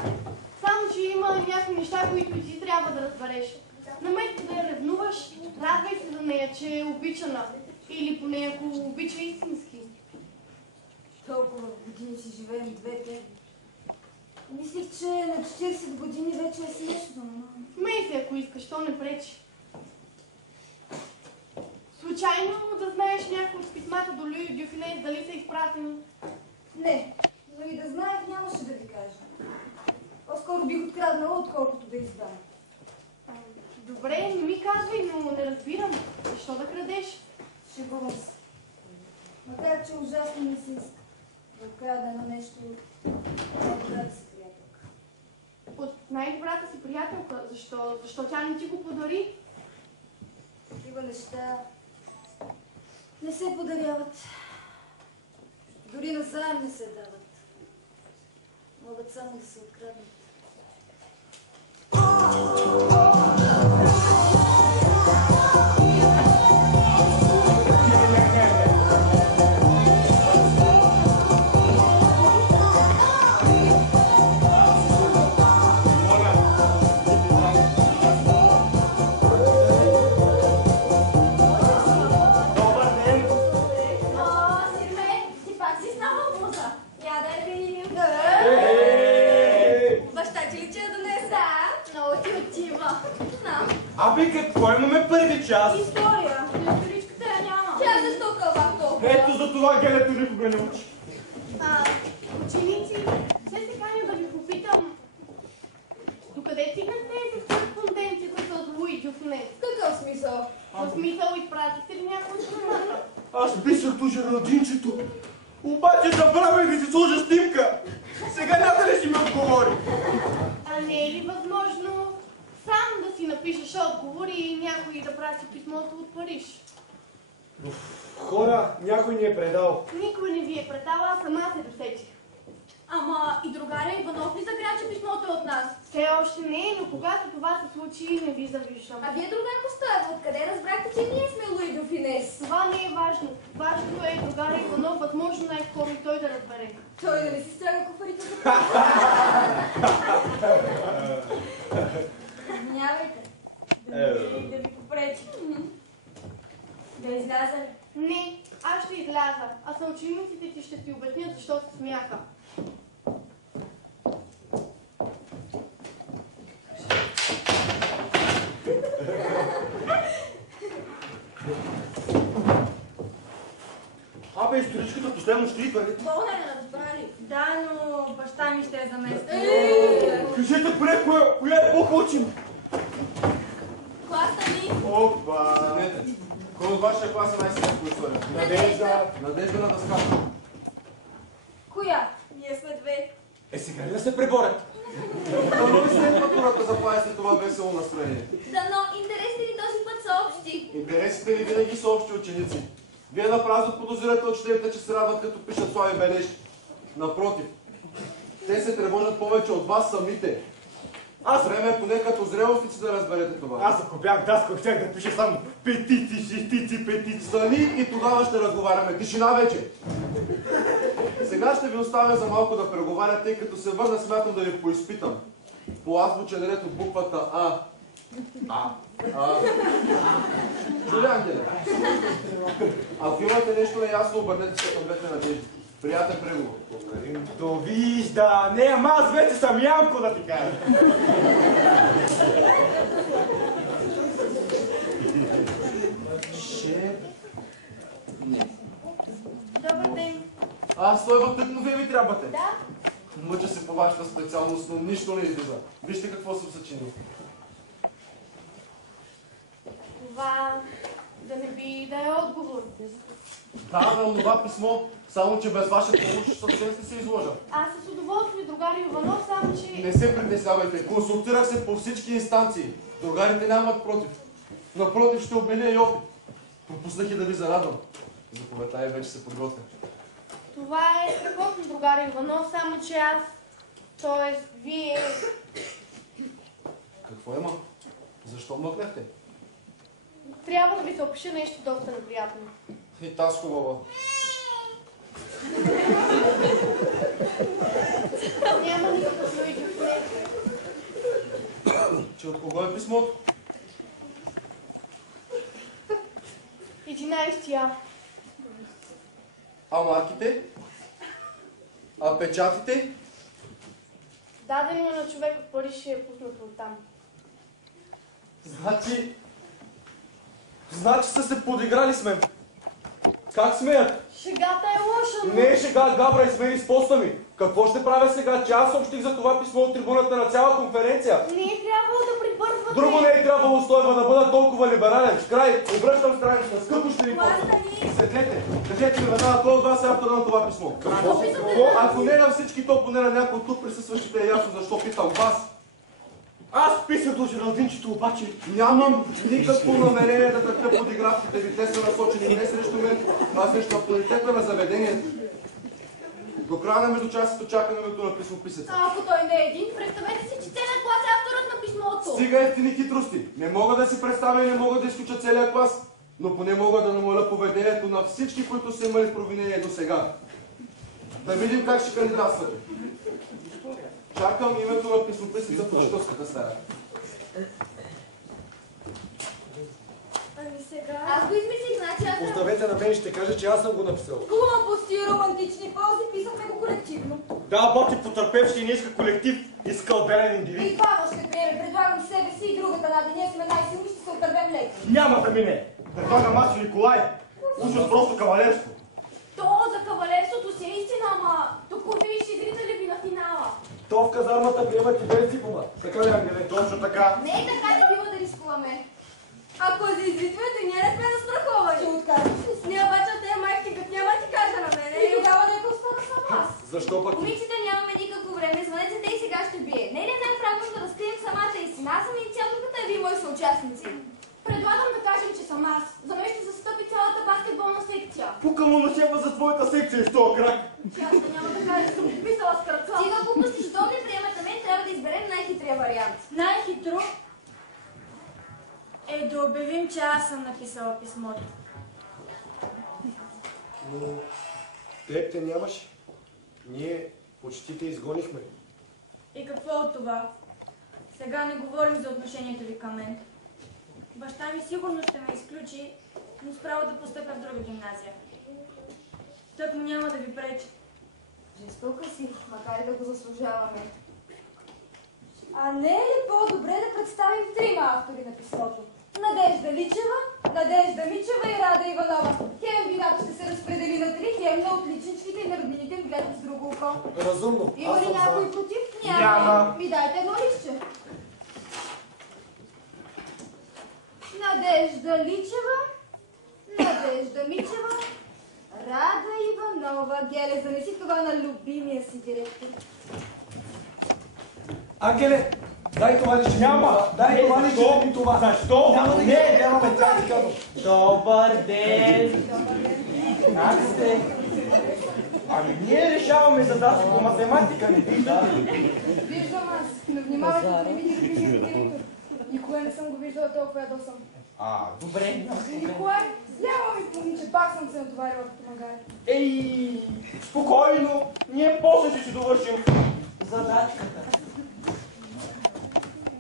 Само, че има някои неща, които и ти трябва да разбереш. Наместо да я ревнуваш, радвай се за нея, че е обичана. Или поне ако обича истински. Толкова години си живеем двете. Мислих, че на 40 години вече е смешно, но... Смей се, ако искаш, то не пречи. Случайно да знаеш някои от писмата до Люи Дюфинес, дали са изпратени? Не, но и да знаех, нямаше да ви кажа. По-скоро бих откраднала, отколкото да издам. Добре, не ми казвай, но не разбирам. Защо да крадеш? Шегувам се. Макар, че ужасно ми се иска да открада едно нещо от най-добрата си приятелка. От най-добрата си приятелка? Защо? Защо тя не ти го подари? Такива неща не се подаряват. Дори назаем не се дават. Могат само да се откраднат. Абе, какво имаме първи час? История. Историчката я няма. Тя защо кълвах толкова? Ето за това гелето никога не учи. Ученици, ще се каня да ви попитам. Докъде стигнахте с кореспонденцията с Луи Дюфнес? Какъв смисъл? В смисъл изпратихте ли някой писмата? Аз писах ту жернадинчето. Обаче забравих да си сложа снимка. Сега надали си ми отговори. А не е ли възможно сам да си напишеш отговор и някой да прати писмото от Париж? Хора, някой ни е предал. Никой не ви е предал, аз сама се досетих. Ама и другаря Иванов ли заграча писмото от нас? Все още не, но когато това се случи, не ви завиждам. А вие, другарко Стоева, откъде разбрахте, че ние сме Луи до Финес? Това не е важно. Важното е другаря Иванов, възможно най-скоро и той да разбере. Той да не си страга куфарите за Извинявайте. Да ви попречи. Да изляза ли? Не, аз ще изляза, а съучениците ти ще ти обяснят защо се смяха. Абе, историчката последно ще идва, ли? Болна е, разбрали. Да, но баща ми ще е заместник. Кажете поне, коя епоха учим? Класа ми. Опа! Седнете. Кой от вашия клас е най-силен по история? Надежда! Надежда на дъската. Коя? Ние сме две. Сега ли да се преборят? Дано ли след матурата запази след това весело настроение? Дано, интересите ви този път са общи. Интересите ви винаги са общи ученици. Вие напразно подозирате учителите, че се радват като пишат слаби бележки. Напротив, те се тревожат повече от вас самите. Време е поне като зрелостници да разберете това. Аз ако бях даскал, щях да пиша само петици, шестици, петици. Стани и тогава ще разговаряме. Тишина вече! Сега ще ви оставя за малко да преговаря, тъй като се върна, смятам да ви поизпитам. По азбучен ред от буквата А. Чули, Ангеле? Ако имате нещо неясно, обърнете се към двете надежди. Приятен преговор. Довиждане, ама аз вече съм Янко да ти кажа. Добър ден. Стойва тъкно, вие ми трябвате. Да? Мъча се по вашата специалност, но нищо не излиза. Вижте какво съм съчинил. Това да не би да е отговор. Да, на това писмо, само че без ваша помощ съвсем ще се изложа. Аз с удоволствие, другари Иванов, само че... Не се притеснявайте, консултирах се по всички инстанции. Другарите нямат против. Напротив, ще обменя и опит. Пропуснах и да ви зарадвам. Заповедта и вече се подготвя. Това е страхотно, другари Иванов, само че аз... Тоест, вие... Какво има? Защо мъкнахте? Трябва да ви съобща нещо доста неприятно. И таз хубава. Няма никакъв Луиджи в него. Че от кого е писмото? 11-я. А марките? А печатите? Дадено на човек от Париж е пуснато оттам. Значи са се подиграли с мен. Как смеят? Шегата е лоша, но... Не е шега, Габра, и смени с поста ми. Какво ще правя сега, че аз съобщих за това писмо от трибуната на цяла конференция? Не е трябвало да прибързвате. Друго не е трябвало, Стойва, да бъда толкова либерален. Край, обръщам страницата, скъпо ще ви Класа помня. ми. Седнете, кажете ми веднага, кой от вас е автора на това писмо? Ако не на всички, то поне на някой от тук присъстващите е ясно защо питам вас. Аз писах до Жералдинчето, обаче... Нямам никакво намерение да търпя подигравките ви. Те са насочени не срещу мен, а срещу авторитета на заведението. До края на междучасието чакаме името на писмописеца. Ако той не е един, представете си, че целият клас е авторът на писмото. Стига ефтини хитрости. Не мога да си представя и не мога да изключа целия клас, но поне мога да намаля поведението на всички, които са имали провинение до сега. Да видим как ще кандидатствате. Чакам името на писмописеца в учителската стая. Ами сега... Аз го измислих, значи аз съм... Оставете на мен, ще кажа, че аз съм го написал. Глупости, романтични пози, писахме го колективно. Да, Боти, потърпевши не иска колектив, иска отделен индивид. И Павел ще приеме, предлагам себе си и другата Надя. Ние сме най-силни, ще се отървем леко. Няма да мине. Предлагам аз и Николай. Слушат просто кавалерство. То за кавалерството си е истина, ама тук виж игрите ли ви на финала? То в казармата приемат и без диплома. Така ли, Ангеле? Точно така. Не е така, не бива да рискуваме. Ако за изритването ние не сме застраховани. Ще откажеш ли си? Не, обаче те майки, като няма ти кажа на мене. И тогава нека остана съм аз. Защо пък? Момичета нямаме никакво време, звънете те и сега ще бие. Не е ли най-правилно да разкрием самата истина? Аз съм инициаторката и вие мои съучастници. Предлагам да кажем, че съм аз. За мен ще застъпи цялата баскетболна секция. Пука му на шефа за твоята секция с този крак. Тя няма да кажа, съм подписала с кръца. Стига глупости, щом не приемате мен, трябва да изберем най-хитрия вариант. Най-хитро е да обявим, че аз съм написала писмото. Но теб те нямаше. Ние почти те изгонихме. И какво от това? Сега не говорим за отношението ви към мен. Баща ми сигурно ще ме изключи, но с право да постъпя в друга гимназия. Тък му няма да ви пречи. Жестока си, макар и да го заслужаваме. А не е ли по-добре да представим трима автори на писмото? Надежда Личева, Надежда Мичева и Рада Иванова. Хем вината ще се разпредели на три, хем на отличничките и на роднините им гледат с друго око. Разумно. Има Аз ли съм някой за. против? Няма. Ми дайте едно листче. Надежда Личева, Надежда Мичева, Рада Иванова. Геле, занеси това на любимия си директор. Ангеле, дай това лище. Няма. Дай това лище ми това. Защо? Няма да ги нямаме, тя ти казвам. Добър ден! Как сте? Ами ние решаваме задачи по математика, не виждате ли? Виждам аз, но внимавайте да не види любимия директор. Никога не съм го виждала толкова ядосан. Добре. Николай, злява ми помни, че пак съм се натоварила като магаре. Ей, спокойно! Ние после ще си довършим задачката.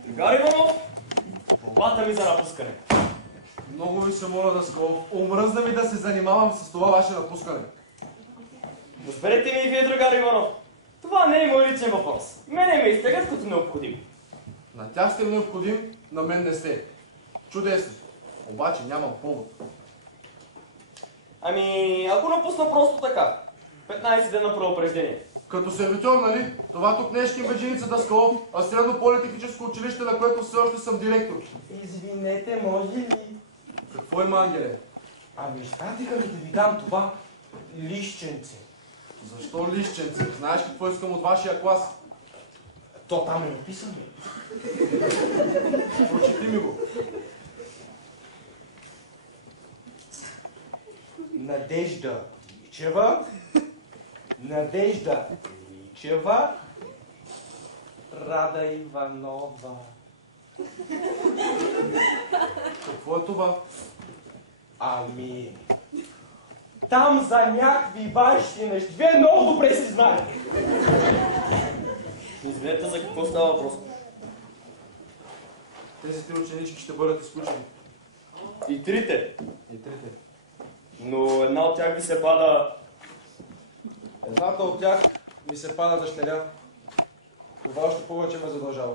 Гари Иванов, молбата ми за напускане. Много ви се моля, Даскалов. Омръзна ми да се занимавам с това ваше напускане. Разберете ми и вие, другар Иванов. Това не е мой личен въпрос. Мене ме изтегат като необходим. На тях сте необходим, на мен не сте. Чудесно. Обаче нямам повод. Ами, ако напусна просто така. 15 дена предупреждение. Като сервитьор, нали? Това тук не е Шкембеджиница, Даскалов, а средно политехническо училище, на което все още съм директор. Извинете, може ли? Какво има, Ангеле? Ами изпратиха ми да ви дам това лищенце. Защо лищенце? Знаеш какво искам от вашия клас? То там е написано. Прочети ми го. Надежда Личева, Надежда Личева, Рада Иванова. Какво е това? Ами... Там за някакви ваши неща. Вие много добре си знаете. Извинете, за какво става въпрос? Тези три ученички ще бъдат изключени. И трите. И трите. Но една от тях ви се пада... Едната от тях ми се пада дъщеря. Това още повече ме задължава.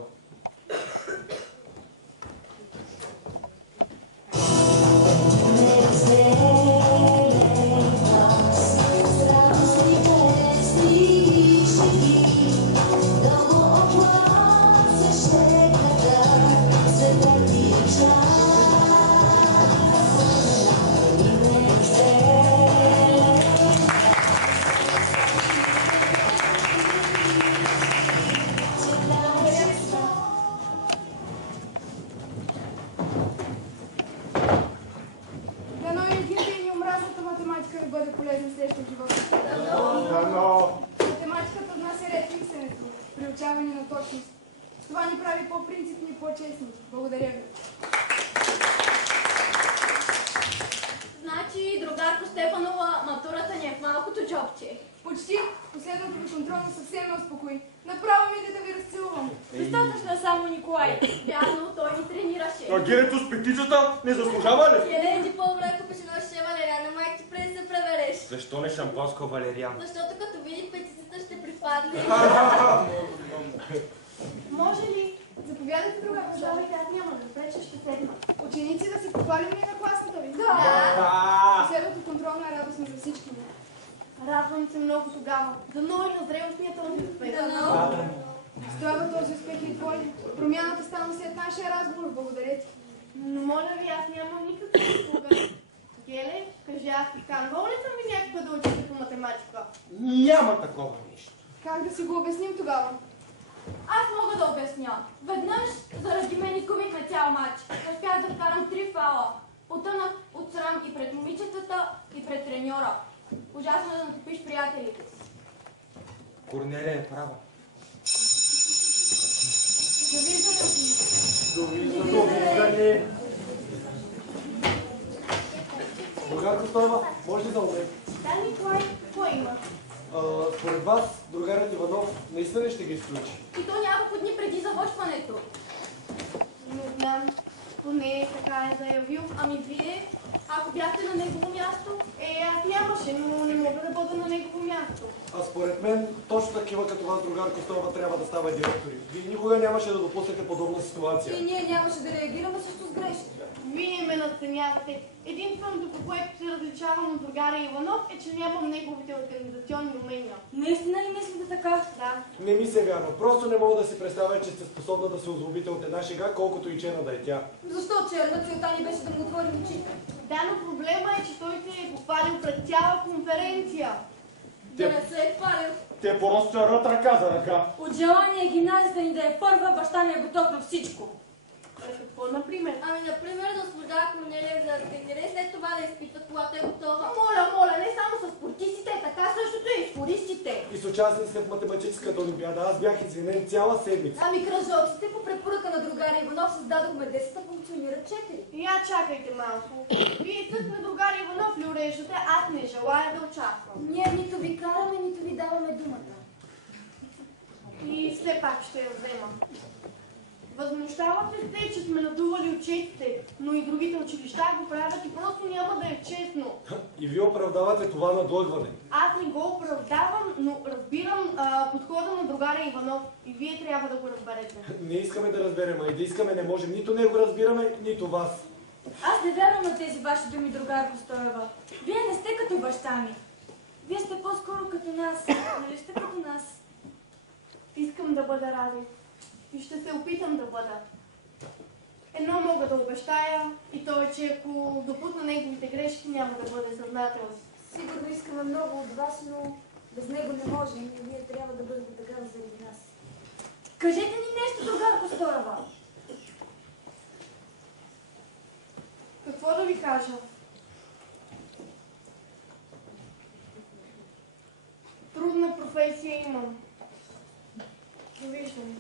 Дано и гневи и омразната математика да бъде полезна в следващия живот. Дано. Математиката внася ред в мисленето, приучаване на точност. Това ни прави по-принципни и по-честни. Благодаря ви. Значи, другарко Стефанова, матурата ни е в малкото джобче. Почти последното ви контролно съвсем ме успокои. Направо ми иде да ви разцелувам. Достатъчно е само Николай. Вярно, той ни тренираше. А гирето с петицата не заслужава ли? Елен ти по-добре, ако починуваше Валериана, майка ти преди да се пребереш. Защо не шампанска Валериан? Защото като види петицата ще припадне. Може ли? Заповядайте, друга Пожалуй, аз няма да преча, ще седна. Ученици, да се похвалим ли на класната ви? Да. Последното контролно е радостно за всички ни. Радвам се много тогава. Дано и на зрелостния този успех. Строго този успех и твой. Промяната стана след нашия разговор. Благодаря ти. Но моля ви, аз нямам никаква услуга. Геле, кажи аз приканвала ли съм ви някаква да учите по математика? Няма такова нещо. Как да си го обясним тогава? Аз мога да обясня. Веднъж заради мен изгубихме цял матч. Успях да вкарам 3 фала. Потънах от срам и пред момичетата, и пред треньора. Ужасно да натопиш приятелите си. Корнелия е права. Да ви Довиждане. Другарко Стоева, може ли да умеем? Да, Николай, какво има? Според вас, другарят Иванов наистина ли ще ги изключи? И то няколко дни преди завършването. Не знам, поне така е заявил. Ами вие, ако бяхте на негово място? Аз нямаше, но не мога да бъда на негово място. А според мен, точно такива като вас, другарко Стоева, трябва да стават директори. Вие никога нямаше да допуснете подобна ситуация. И ние нямаше да реагираме също с грешки. Вие ме надценявате. Единственото, по което се различавам от другаря Иванов, е, че нямам неговите организационни умения. Наистина ли мислите така? Да. Не ми се вярва. Просто не мога да си представя, че сте способна да се озлобите от една шега, колкото и черна да е тя. Защо черна целта ни беше да му отворим очите? Да, но проблема е, че той се е похвалил пред цяла конференция. Да не се е хвалил. Те просто рът ръка за ръка. От желание гимназията ни да е първа, баща ми е готов на всичко. Какво, например? Ами, например, да освобождава Корнелия за тренира и след това да изпитва, когато е готова. Моля, не само с спортистите, така същото и с хористите. И с участниците в математическата олимпиада. Аз бях извинен цяла седмица. Ами кръжоците по препоръка на другаря Иванов създадохме 10, а функционират 4. Я чакайте малко. Вие със на другаря Иванов ли уреждате, аз не желая да участвам. Ние нито ви караме, нито ви даваме думата. И все пак ще я взема. Възмущавате се, че сме надували отчетите, но и другите училища го правят и просто няма да е честно. И вие оправдавате това надлъгване. Аз не го оправдавам, но разбирам подхода на другаря Иванов и вие трябва да го разберете. Не искаме да разберем, а и да искаме не можем. Нито него разбираме, нито вас. Аз не вярвам на тези ваши думи, другарко Стоева. Вие не сте като баща ми. Вие сте по-скоро като нас. Нали сте като нас? Искам да бъда Радев и ще се опитам да бъда. Едно мога да обещая и то е, че ако допусна неговите грешки, няма да бъде съзнателен. Сигурно искаме много от вас, но без него не можем и вие трябва да бъдете такава заради нас. Кажете ни нещо, другарко Стоева. Какво да ви кажа? Трудна професия имам. Довиждане.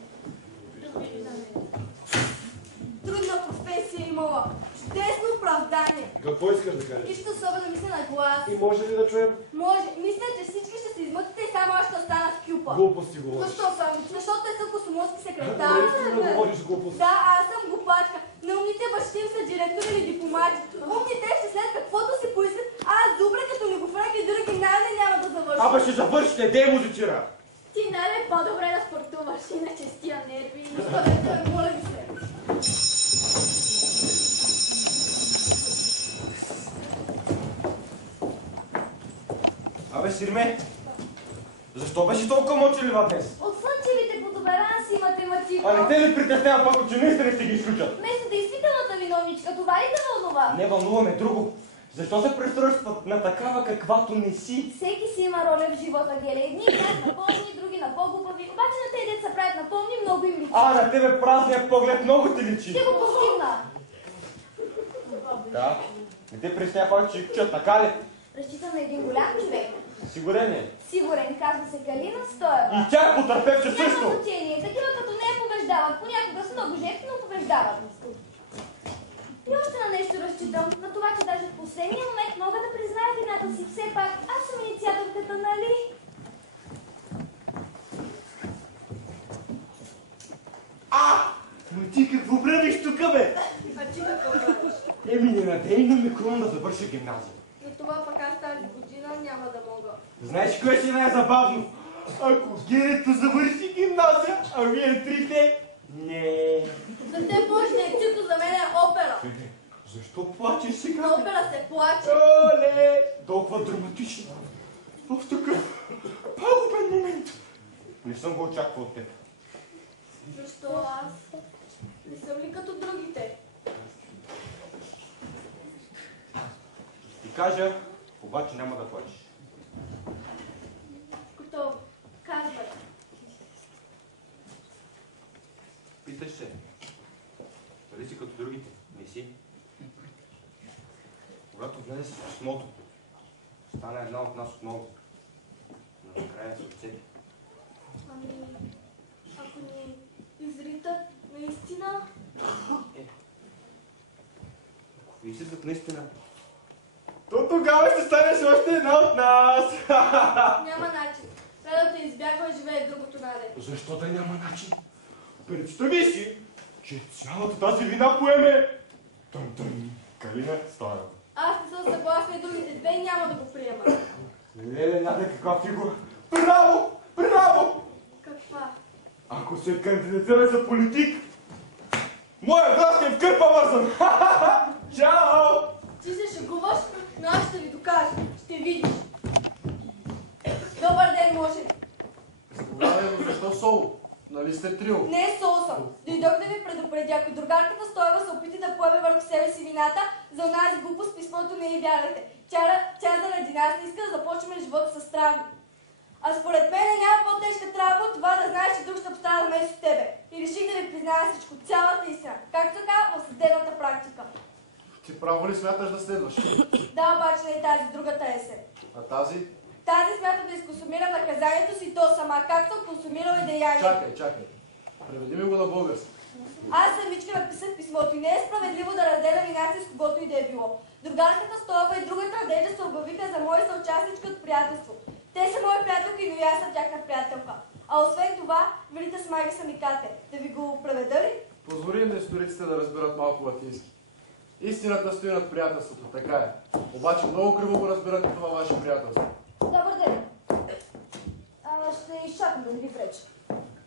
Трудна професия имала. Чудесно оправдание. Какво искаш да кажеш? Нищо особено мисля на глас. И може ли да чуем? Може. Мисля, че всички ще се измътите и само аз ще остана в кюпа. Глупости говориш. Защо само? Защото те са косоморски секретар. Наистина говориш глупости. Да, аз съм глупачка. На умните бащи им са директори или дипломати. Умните ще след каквото си поискат, а аз добре като ми го фрак и дори гимназия няма да завърши. Абе ще завършите, дей музичира! Ти нали е по-добре да спортуваш, иначе с тия нерви. Оставете, моля ви се. Абе, Сирме, защо беше толкова мълчалива днес? От слънчевите подоберанси и математика. А не те ли притеснява пак, че наистина ще ги изключат? Вместо действителната виновничка, това ли те вълнува? Не вълнуваме друго. Защо се престройстват на такава каквато не си? Всеки си има роля в живота, Геле. Едни играят на болни, други на по-глупави. Обаче на тези деца правят напълни, много им личи. А, на тебе празният поглед много ти личи. Ще го постигна. Да, не те притеснява пак, че ги включат, така ли? Разчитам на един голям човек. Сигурен е. Сигурен, казва се Калина Стоева. И тя е потърпевче Няма също. значение. Такива като нея побеждават. Понякога са много жести, но побеждават. И още на нещо разчитам. На това, че даже в последния момент мога да призная вината си. Все пак, аз съм инициаторката, нали? Но ти какво правиш тук, бе? А ти какво правиш? Еми, не надей на Микрон да завърши гимназия. Но това пък аз тази година няма да мога. Знаеш кое ще е най-забавно? Ако Герето завърши гимназия, а вие трите... Не. За те може да е чисто, за мен е опера. Защо плачеш сега? На опера се плаче. Оле! Толкова драматично. В такъв пагубен момент. Не съм го очаквал от теб. Защо аз? Не съм ли като другите? Ти кажа, обаче няма да плачеш. Готово. Казвай. Питаш се. Дали си като другите? Не си. Когато влезеш в писмото, стана една от нас отново. Но накрая се отцепи. Ами, ако ни изритат наистина, наистина. То тогава ще станеш още една от нас. Няма начин. Следното избягва и живее другото наде. Защо да няма начин? Представи си, че цялата тази вина поеме Калина Стоева. Аз не съм съгласна и другите две няма да го приема. Леле, някаква каква фигура. Браво! Браво! Каква? Ако се кандидатира за политик, Моя глас е в кърпа вързан. Чао! Ти се шегуваш, но аз ще ви докажа. Ще видиш. Добър ден, може ли? Заповядай, но защо соло? Нали сте трио? Не, сол съм. Дойдох да ви предупредя, ако другарката Стоева се опита да поеме върху себе си вината, за онази глупост писмото не й вярвайте. Тя заради нас не иска да започваме живота с травми. А според мен няма по-тежка травма от това да знаеш, че друг ще обстава вместо тебе. И реших да ви призная всичко, цялата истина, както така в съдебната практика. Ти право ли смяташ да следваш? Да, обаче не тази, другата есен. А тази? Тази смята да изконсумира наказанието си то сама, както консумирала и деяние. Чакай. Преведи ми го на български. Аз самичка написах писмото и не е справедливо да разделя вината с когото и да е било. Другарката Стоева и другата Надежда се обявиха за мои съучастнички от приятелство. Те са мои приятелки, но и аз съм тяхна приятелка. А освен това, велите смаги са ми кате. Да ви го преведа ли? Позволи на историците да разберат малко латински. Истината стои над приятелството, така е. Обаче много криво го разбирате това ваше приятелство. Добър ден. Ще изчакам да не ви преча.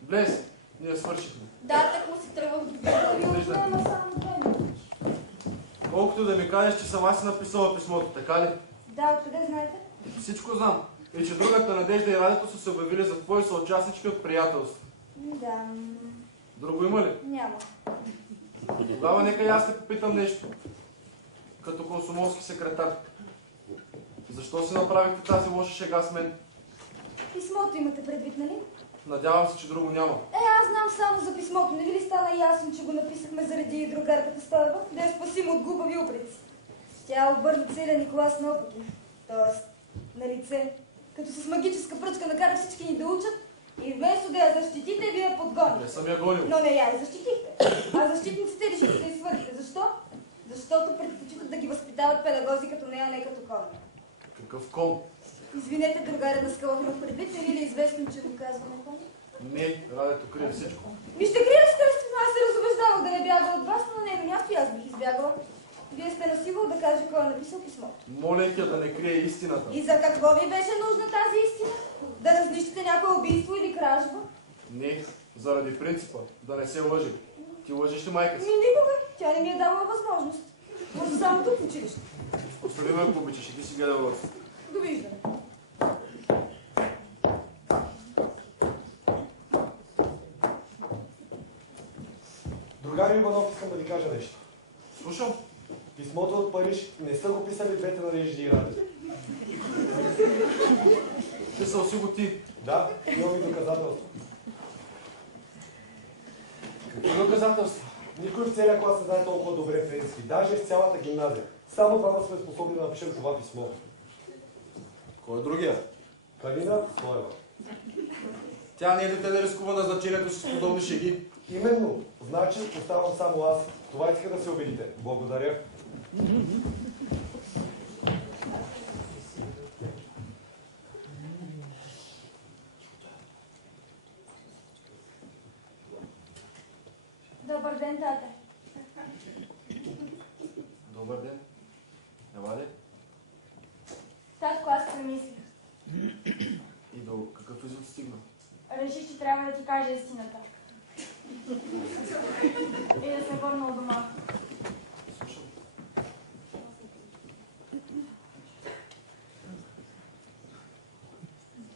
Влез, ние свършихме. Да, так му си тръгвах до приятели. Виждам. Отнема само 2 минути. Колкото да ми кажеш, че сама си написала писмото, така ли? Да, откъде знаете? Всичко знам. И че другата Надежда и Радето са се обявили за твои съучастнички от приятелство. Да, Друго има ли? няма. Тогава нека и аз те попитам нещо. Като комсомолски секретар. Защо си направихте тази лоша шега с мен? Писмото имате предвид, нали? Надявам се, че друго няма. Аз знам само за писмото. Не ви ли стана ясно, че го написахме заради другарката Стоева? Да я спасим от глупави упреци. Тя обърна целия ни клас наопаки. Тоест, на лице. Като с магическа пръчка накара всички ни да учат и вместо да я защитите, вие я подгоните. Не съм я гонил. Но не я и защитихте. А защитниците решиха да изхвърлите. Защо? Защото предпочитат да ги възпитават педагози като нея, не като кон. Какъв кон? Извинете, другаря, да скалах на предвид, не ви ли е известно, че го казваме кон? Не, Радето крие всичко. Ми ще крия, естествено, аз се разобеждавах да не бяга от вас, но на нейно място и аз бих избягала. Вие сте насилвал да каже кой е написал писмото. Молейки я да не крие истината. И за какво ви беше нужна тази истина? Да разнищите някое убийство или кражба? Не, заради принципа. Да не се лъжи. Ти лъжиш ли майка си? Ми никога. Тя не ми е дала възможност. Може само тук в училище. Остави ме, ако обичаш, и ти си гледал лъжи. Довиждане. Другари Иванов, искам да ви кажа нещо. Слушам. Писмото от Париж не са го писали двете Надежди и Раде. Писал си го ти. Да, имам и доказателства. Какви доказателства? Никой в целия клас не знае толкова добре френски, даже в цялата гимназия. Само двама сме способни да напишем това писмо. Кой е другия? Калина Стоева. Тя не е дете да рискува назначението си с подобни шеги. Именно. Значи оставам само аз. Това иска да се убедите. Благодаря. Добър ден, тате. Добър ден. Ела ли? Татко, аз премислих. И до какъв извод стигна? Реших, че трябва да ти кажа истината. И да се върна от дома. Слушам.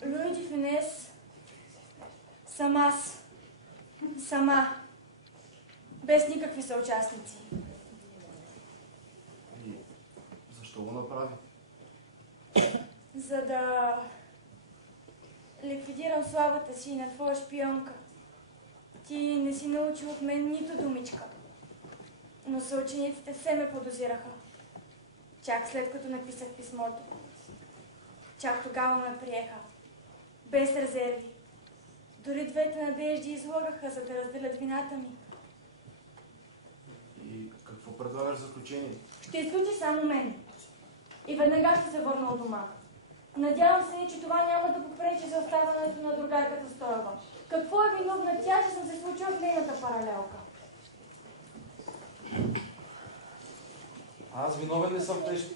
Луиджи Финес съм аз. Сама. Без никакви съучастници. И защо го направи? За да ликвидирам славата си на твоя шпионка. Ти не си научил от мен нито думичка. Но съучениците все ме подозираха. Чак след като написах писмото. Чак тогава ме приеха. Без резерви. Дори двете Надежди излагаха, за да разделят вината ми. И какво Какво предлагаш за заключение? Ще изключи само мен. И веднага ще се върна от дома. Надявам се, че това няма да попречи за оставането на другарката Стоева. Какво е виновна тя, че съм се случила в нейната паралелка? Аз виновен не съм нещо.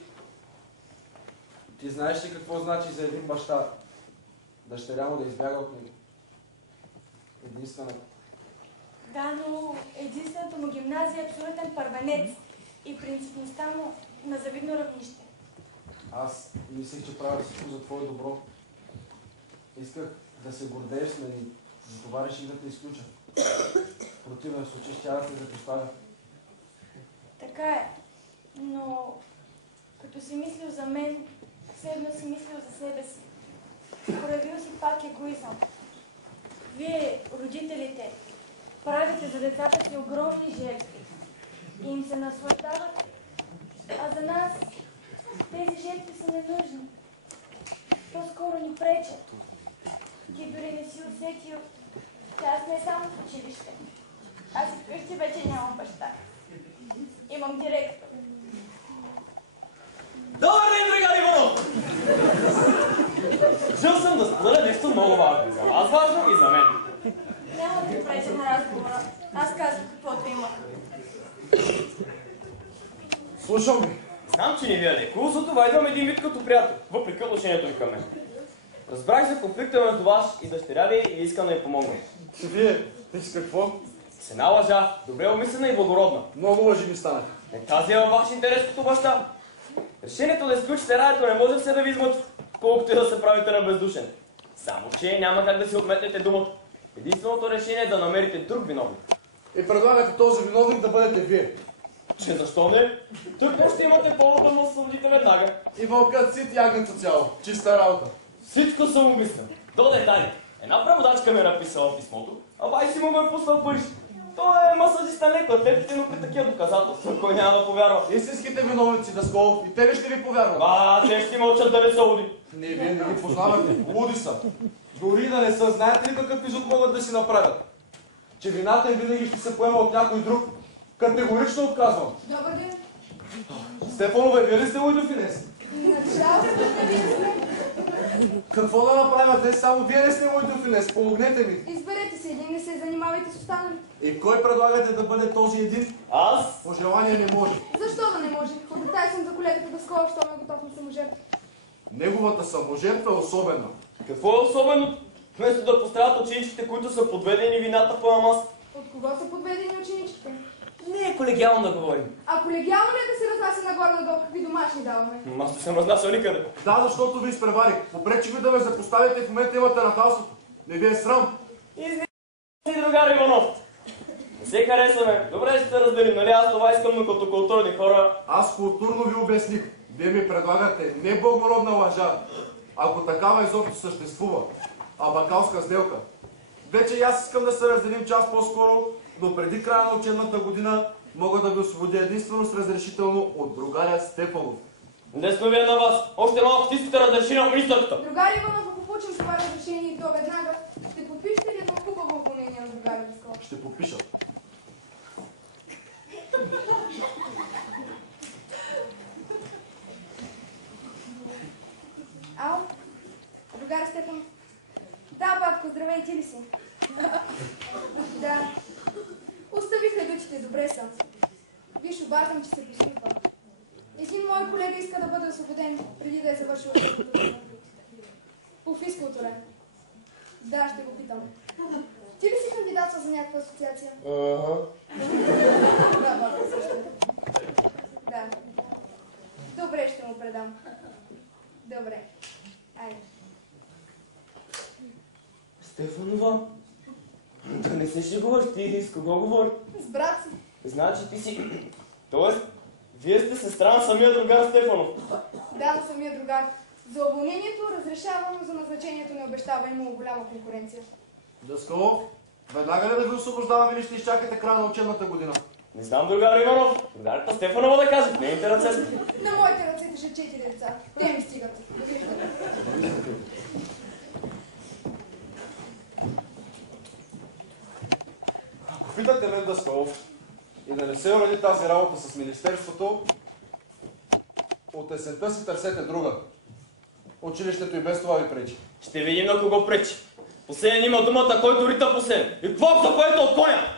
Ти знаеш ли какво значи за един баща дъщеря му да избяга от него? Единствената. Да, но единствената му гимназия е абсолютен първенец и принципността му на завидно равнище. Аз мислех, че правя всичко за твое добро. Исках да се гордееш с мен и затова реших да те изключа. В противен случай ще да те запоставя. Така е, но като си мислил за мен, все едно си мислил за себе си. Проявил си пак егоизъм. Вие, родителите, правите за децата си огромни жертви и им се наслаждават, а за нас тези жертви са ненужни. По-скоро ни пречат. Ти дори не си усетил, че аз не само в училище. Аз и вкъщи вече нямам баща. Имам директор. Добър ден, другар Иванов! Жил съм да споделя нещо много важно. За вас важно и за мен. Няма да ви преча на разговора. Аз казвам каквото има. Слушам ви. Знам, че не ви е леко, затова идвам един вид като приятел, въпреки отношението ви към мен. Разбрах за конфликта между вас и дъщеря ви и искам да ви помогна. Вие, с какво? С една лъжа, добре обмислена и благородна. Много лъжи ми станаха. Не тази е във ваш интерес като баща. Решението да изключите радиото не може все да ви измъчва, колкото и да се правите на бездушен. Само, че няма как да си отметнете думата. Единственото решение е да намерите друг виновник. И предлагате този виновник да бъдете вие. Че защо не? Тук още имате повод да ме освободите веднага. И вълкът сит ягнето цяло. Чиста работа. Всичко съм обмислил. До детайли. Една преводачка ми е написала писмото, а бай си му го е пуснал париж. Той е масажиста лекар, атлетите, но при такива доказателства, кой няма да повярва. Истинските виновници, Даскалов, и те ли ще ви повярват? Те ще мълчат да не са луди. Не, вие не ги познавате. Луди са. Дори да не са, знаете ли какъв изуд могат да си направят? Че вината им винаги ще се поема от някой друг. Категорично отказвам. Добър ден. Стефанова, вие ли сте Луидофинес? Началото да ви сме. Какво да направя днес? Само вие не сте Луидофинес. Помогнете ми. Изберете се един, не се занимавайте с останалите. И кой предлагате да бъде този един? Аз? По желание не може. Защо да не може? Обитая съм за колегата Даскалов, що ме е готов на саможертва. Неговата саможертва е особена. Какво е особено? Вместо да пострадат учениците, които са подведени, вината по нас. От кого са подведени ученичките? Не е колегиално да говорим. А колегиално ли е да се разнася нагоре-надолу, какви домашни даваме? Аз не съм разнасял никъде. Да, защото ви изпреварих. Попречих ви да ме запоставите и в момента имате нахалството. Не ви е срам. Извини, другар Иванов. Не се харесваме. Добре ще се разделим, нали? Аз това искам, но като културни хора. Аз културно ви обясних. Вие ми предлагате не благородна лъжа, ако такава изобщо съществува, а бакалска сделка. Вече и аз искам да се разделим час по-скоро, но преди края на учебната година мога да ви освободя единствено с разрешително от другаря Стефанов. Лесно ви е на вас. Още малко стискате разрешение от министърката. Другари Иванов, ако получим това разрешение и то веднага, ще подпишете ли едно хубаво уволнение на другари Даскалов? Ще подпиша. Ало? Другар Стефан? Да, батко, здравей, ти ли си? Да. Оставих редучите, добре съм. Виж, обаждам, че се посилва. Един мой колега иска да бъде освободен, преди да е завършил учебната. По физкултура. Да, ще го питам. Ти ли си кандидатства за някаква асоциация? Да, батко, също. Да. Добре, ще му предам. Добре. Айде. Стефанова, да не се шегуваш, ти с кого говори? С брат си. Значи ти си... Тоест, вие сте сестра на самия другар Стефанов. Да, на самия другар. За уволнението разрешавам, но за назначението не обещава, имало голяма конкуренция. Даскалов, веднага ли да ви освобождавам или ще изчакате края на учебната година? Не знам, другар Иванов. Другарата Стефанова да каже, нейните ръце са. На моите ръце държа 4 деца. Те ми стигат. Довиждане. Ако питате мен, Даскалов, И да не се уреди тази работа с Министерството, от есента си търсете друга. Училището и без това ви пречи. Ще видим на кого пречи. Последен има думата, който рита последен. И какво за което от коня?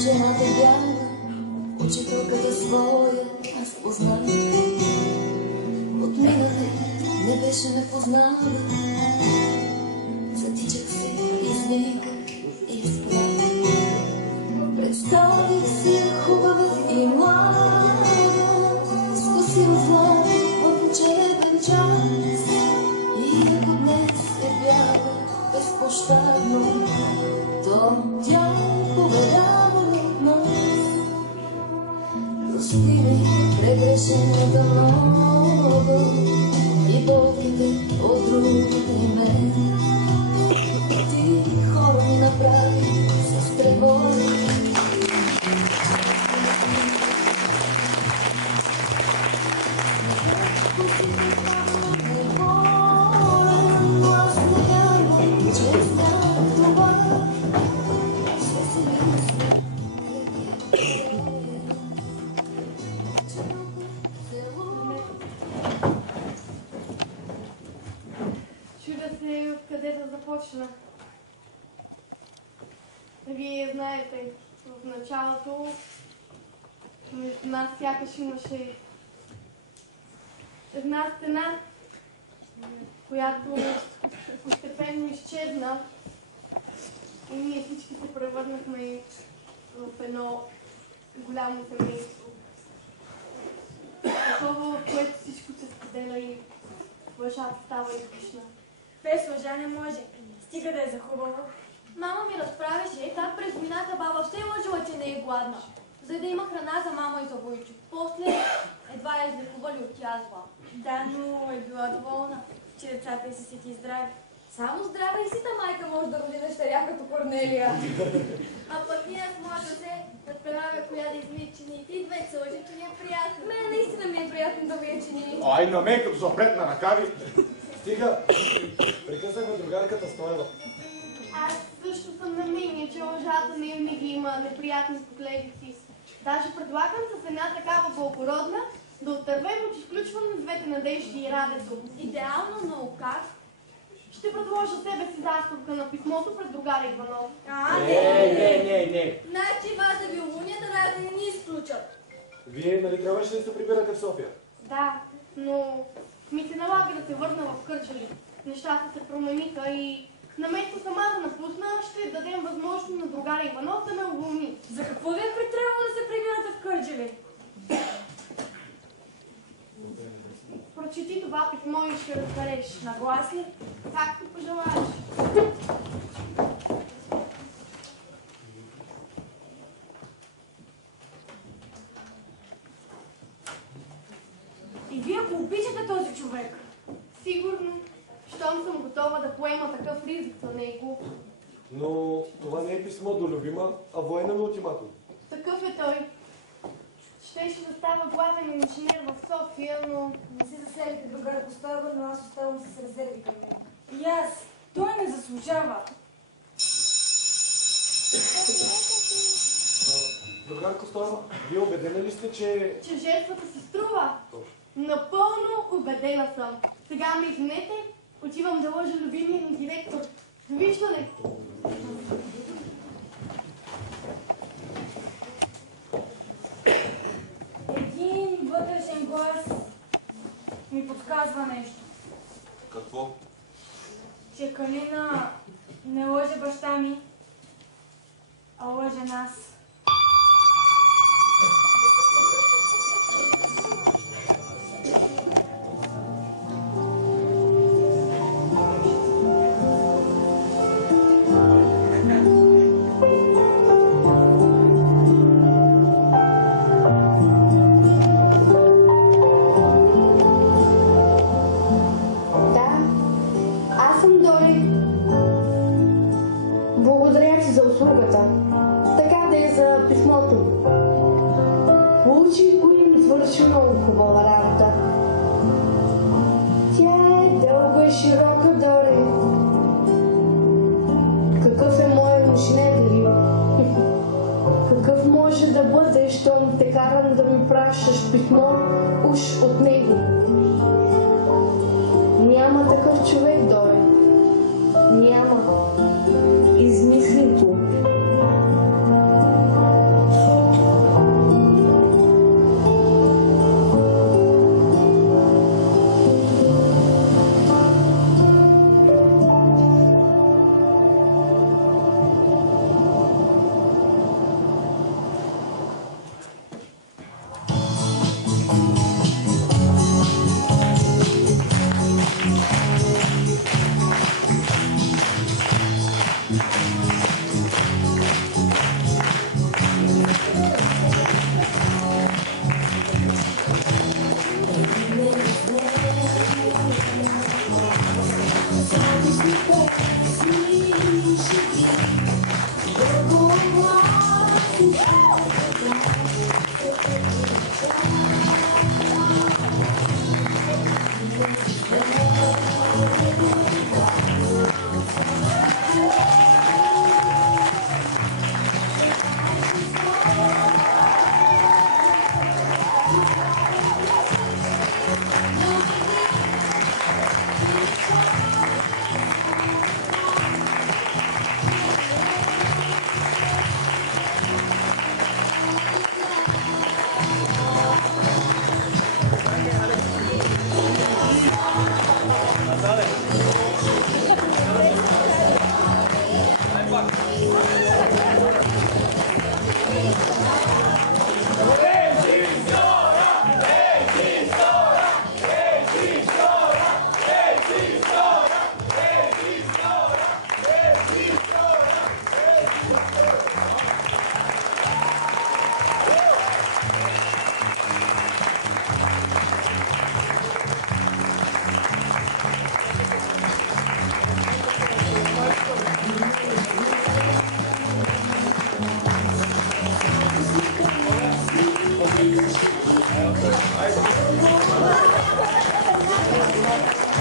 Жената бяга, учителката своя аз познах. От минале не беше непозната. Затичах се, извиках и спрях. Представих си хубава и млада, с косима злата в учебен час. И ако днес е бяга безпощадно, то тя поведава от нас. Прости ми прегрешенията много и болките от другото име. Ти хора ми направи с тревога. Вие знаете, в началото между нас сякаш имаше една стена, която постепенно изчезна и ние всички се превърнахме в едно голямо семейство. Такова, в което всичко се споделя и лъжата става излишна. Без лъжа не може. Стига да е за хубаво. Мама ми разправяше как през войната баба все лъжила, че не е гладна, за да има храна за мама и за Войчо. После едва я излекували от язва. Да, но е била доволна, че децата й са си ти здрави. Само здрава и сита майка може да роди дъщеря като Корнелия. А пък ние с моята се разправя коя да измие чините и две се лъжи, че ни е приятно. Мене наистина ми е приятно да вие чини. Ай, на мен като запрет на ръкави. Стига, прекъсахме другарката Стоева. Аз също съм на мнение, че лъжата не винаги има неприятни последици. Даже предлагам с една такава благородна да отървем от изключване на двете надежди и радето. Идеално, но как? Ще предложа себе си за авторка на писмото пред другаря Иванов. Не. Значи вашата вилунията да не ни изключат. Вие нали трябваше да се прибирате в София? Да, но ми се налага да се върна в Кърджали. Нещата се промениха и наместо сама да напусна, ще дадем възможност на другаря Иванов да ме уволни. За какво ви е притребвало да се прибирате в Кърджали? Прочети това писмо и ще разбереш. На глас ли? Както пожелаеш. И вие ако обичате този човек? Сигурно, щом съм готова да поема такъв риск за него. Но това не е писмо до любима, а военен ултиматум. Такъв е той. Щеше да става главен инженер в София, но... Не се заселите, другар Костова, но аз оставам с резерви към него. И аз. Той не заслужава. Другарко Стоева, вие убедена ли сте, че... Че жертвата се струва? Точно. Напълно убедена съм. Сега ме извинете, отивам да лъжа любимия ми директор. Довиждане! Един вътрешен глас ми подсказва нещо. Какво? Че Калина не лъже баща ми, а лъже нас. им свърши много хубава работа. Тя е дълга и широка, Дори. Какъв е моят мишнегли? Какъв може да бъде, щом те карам да ми пращаш писмо уж от него? Няма такъв човек, Дори. Няма. Измисли го.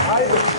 Айде!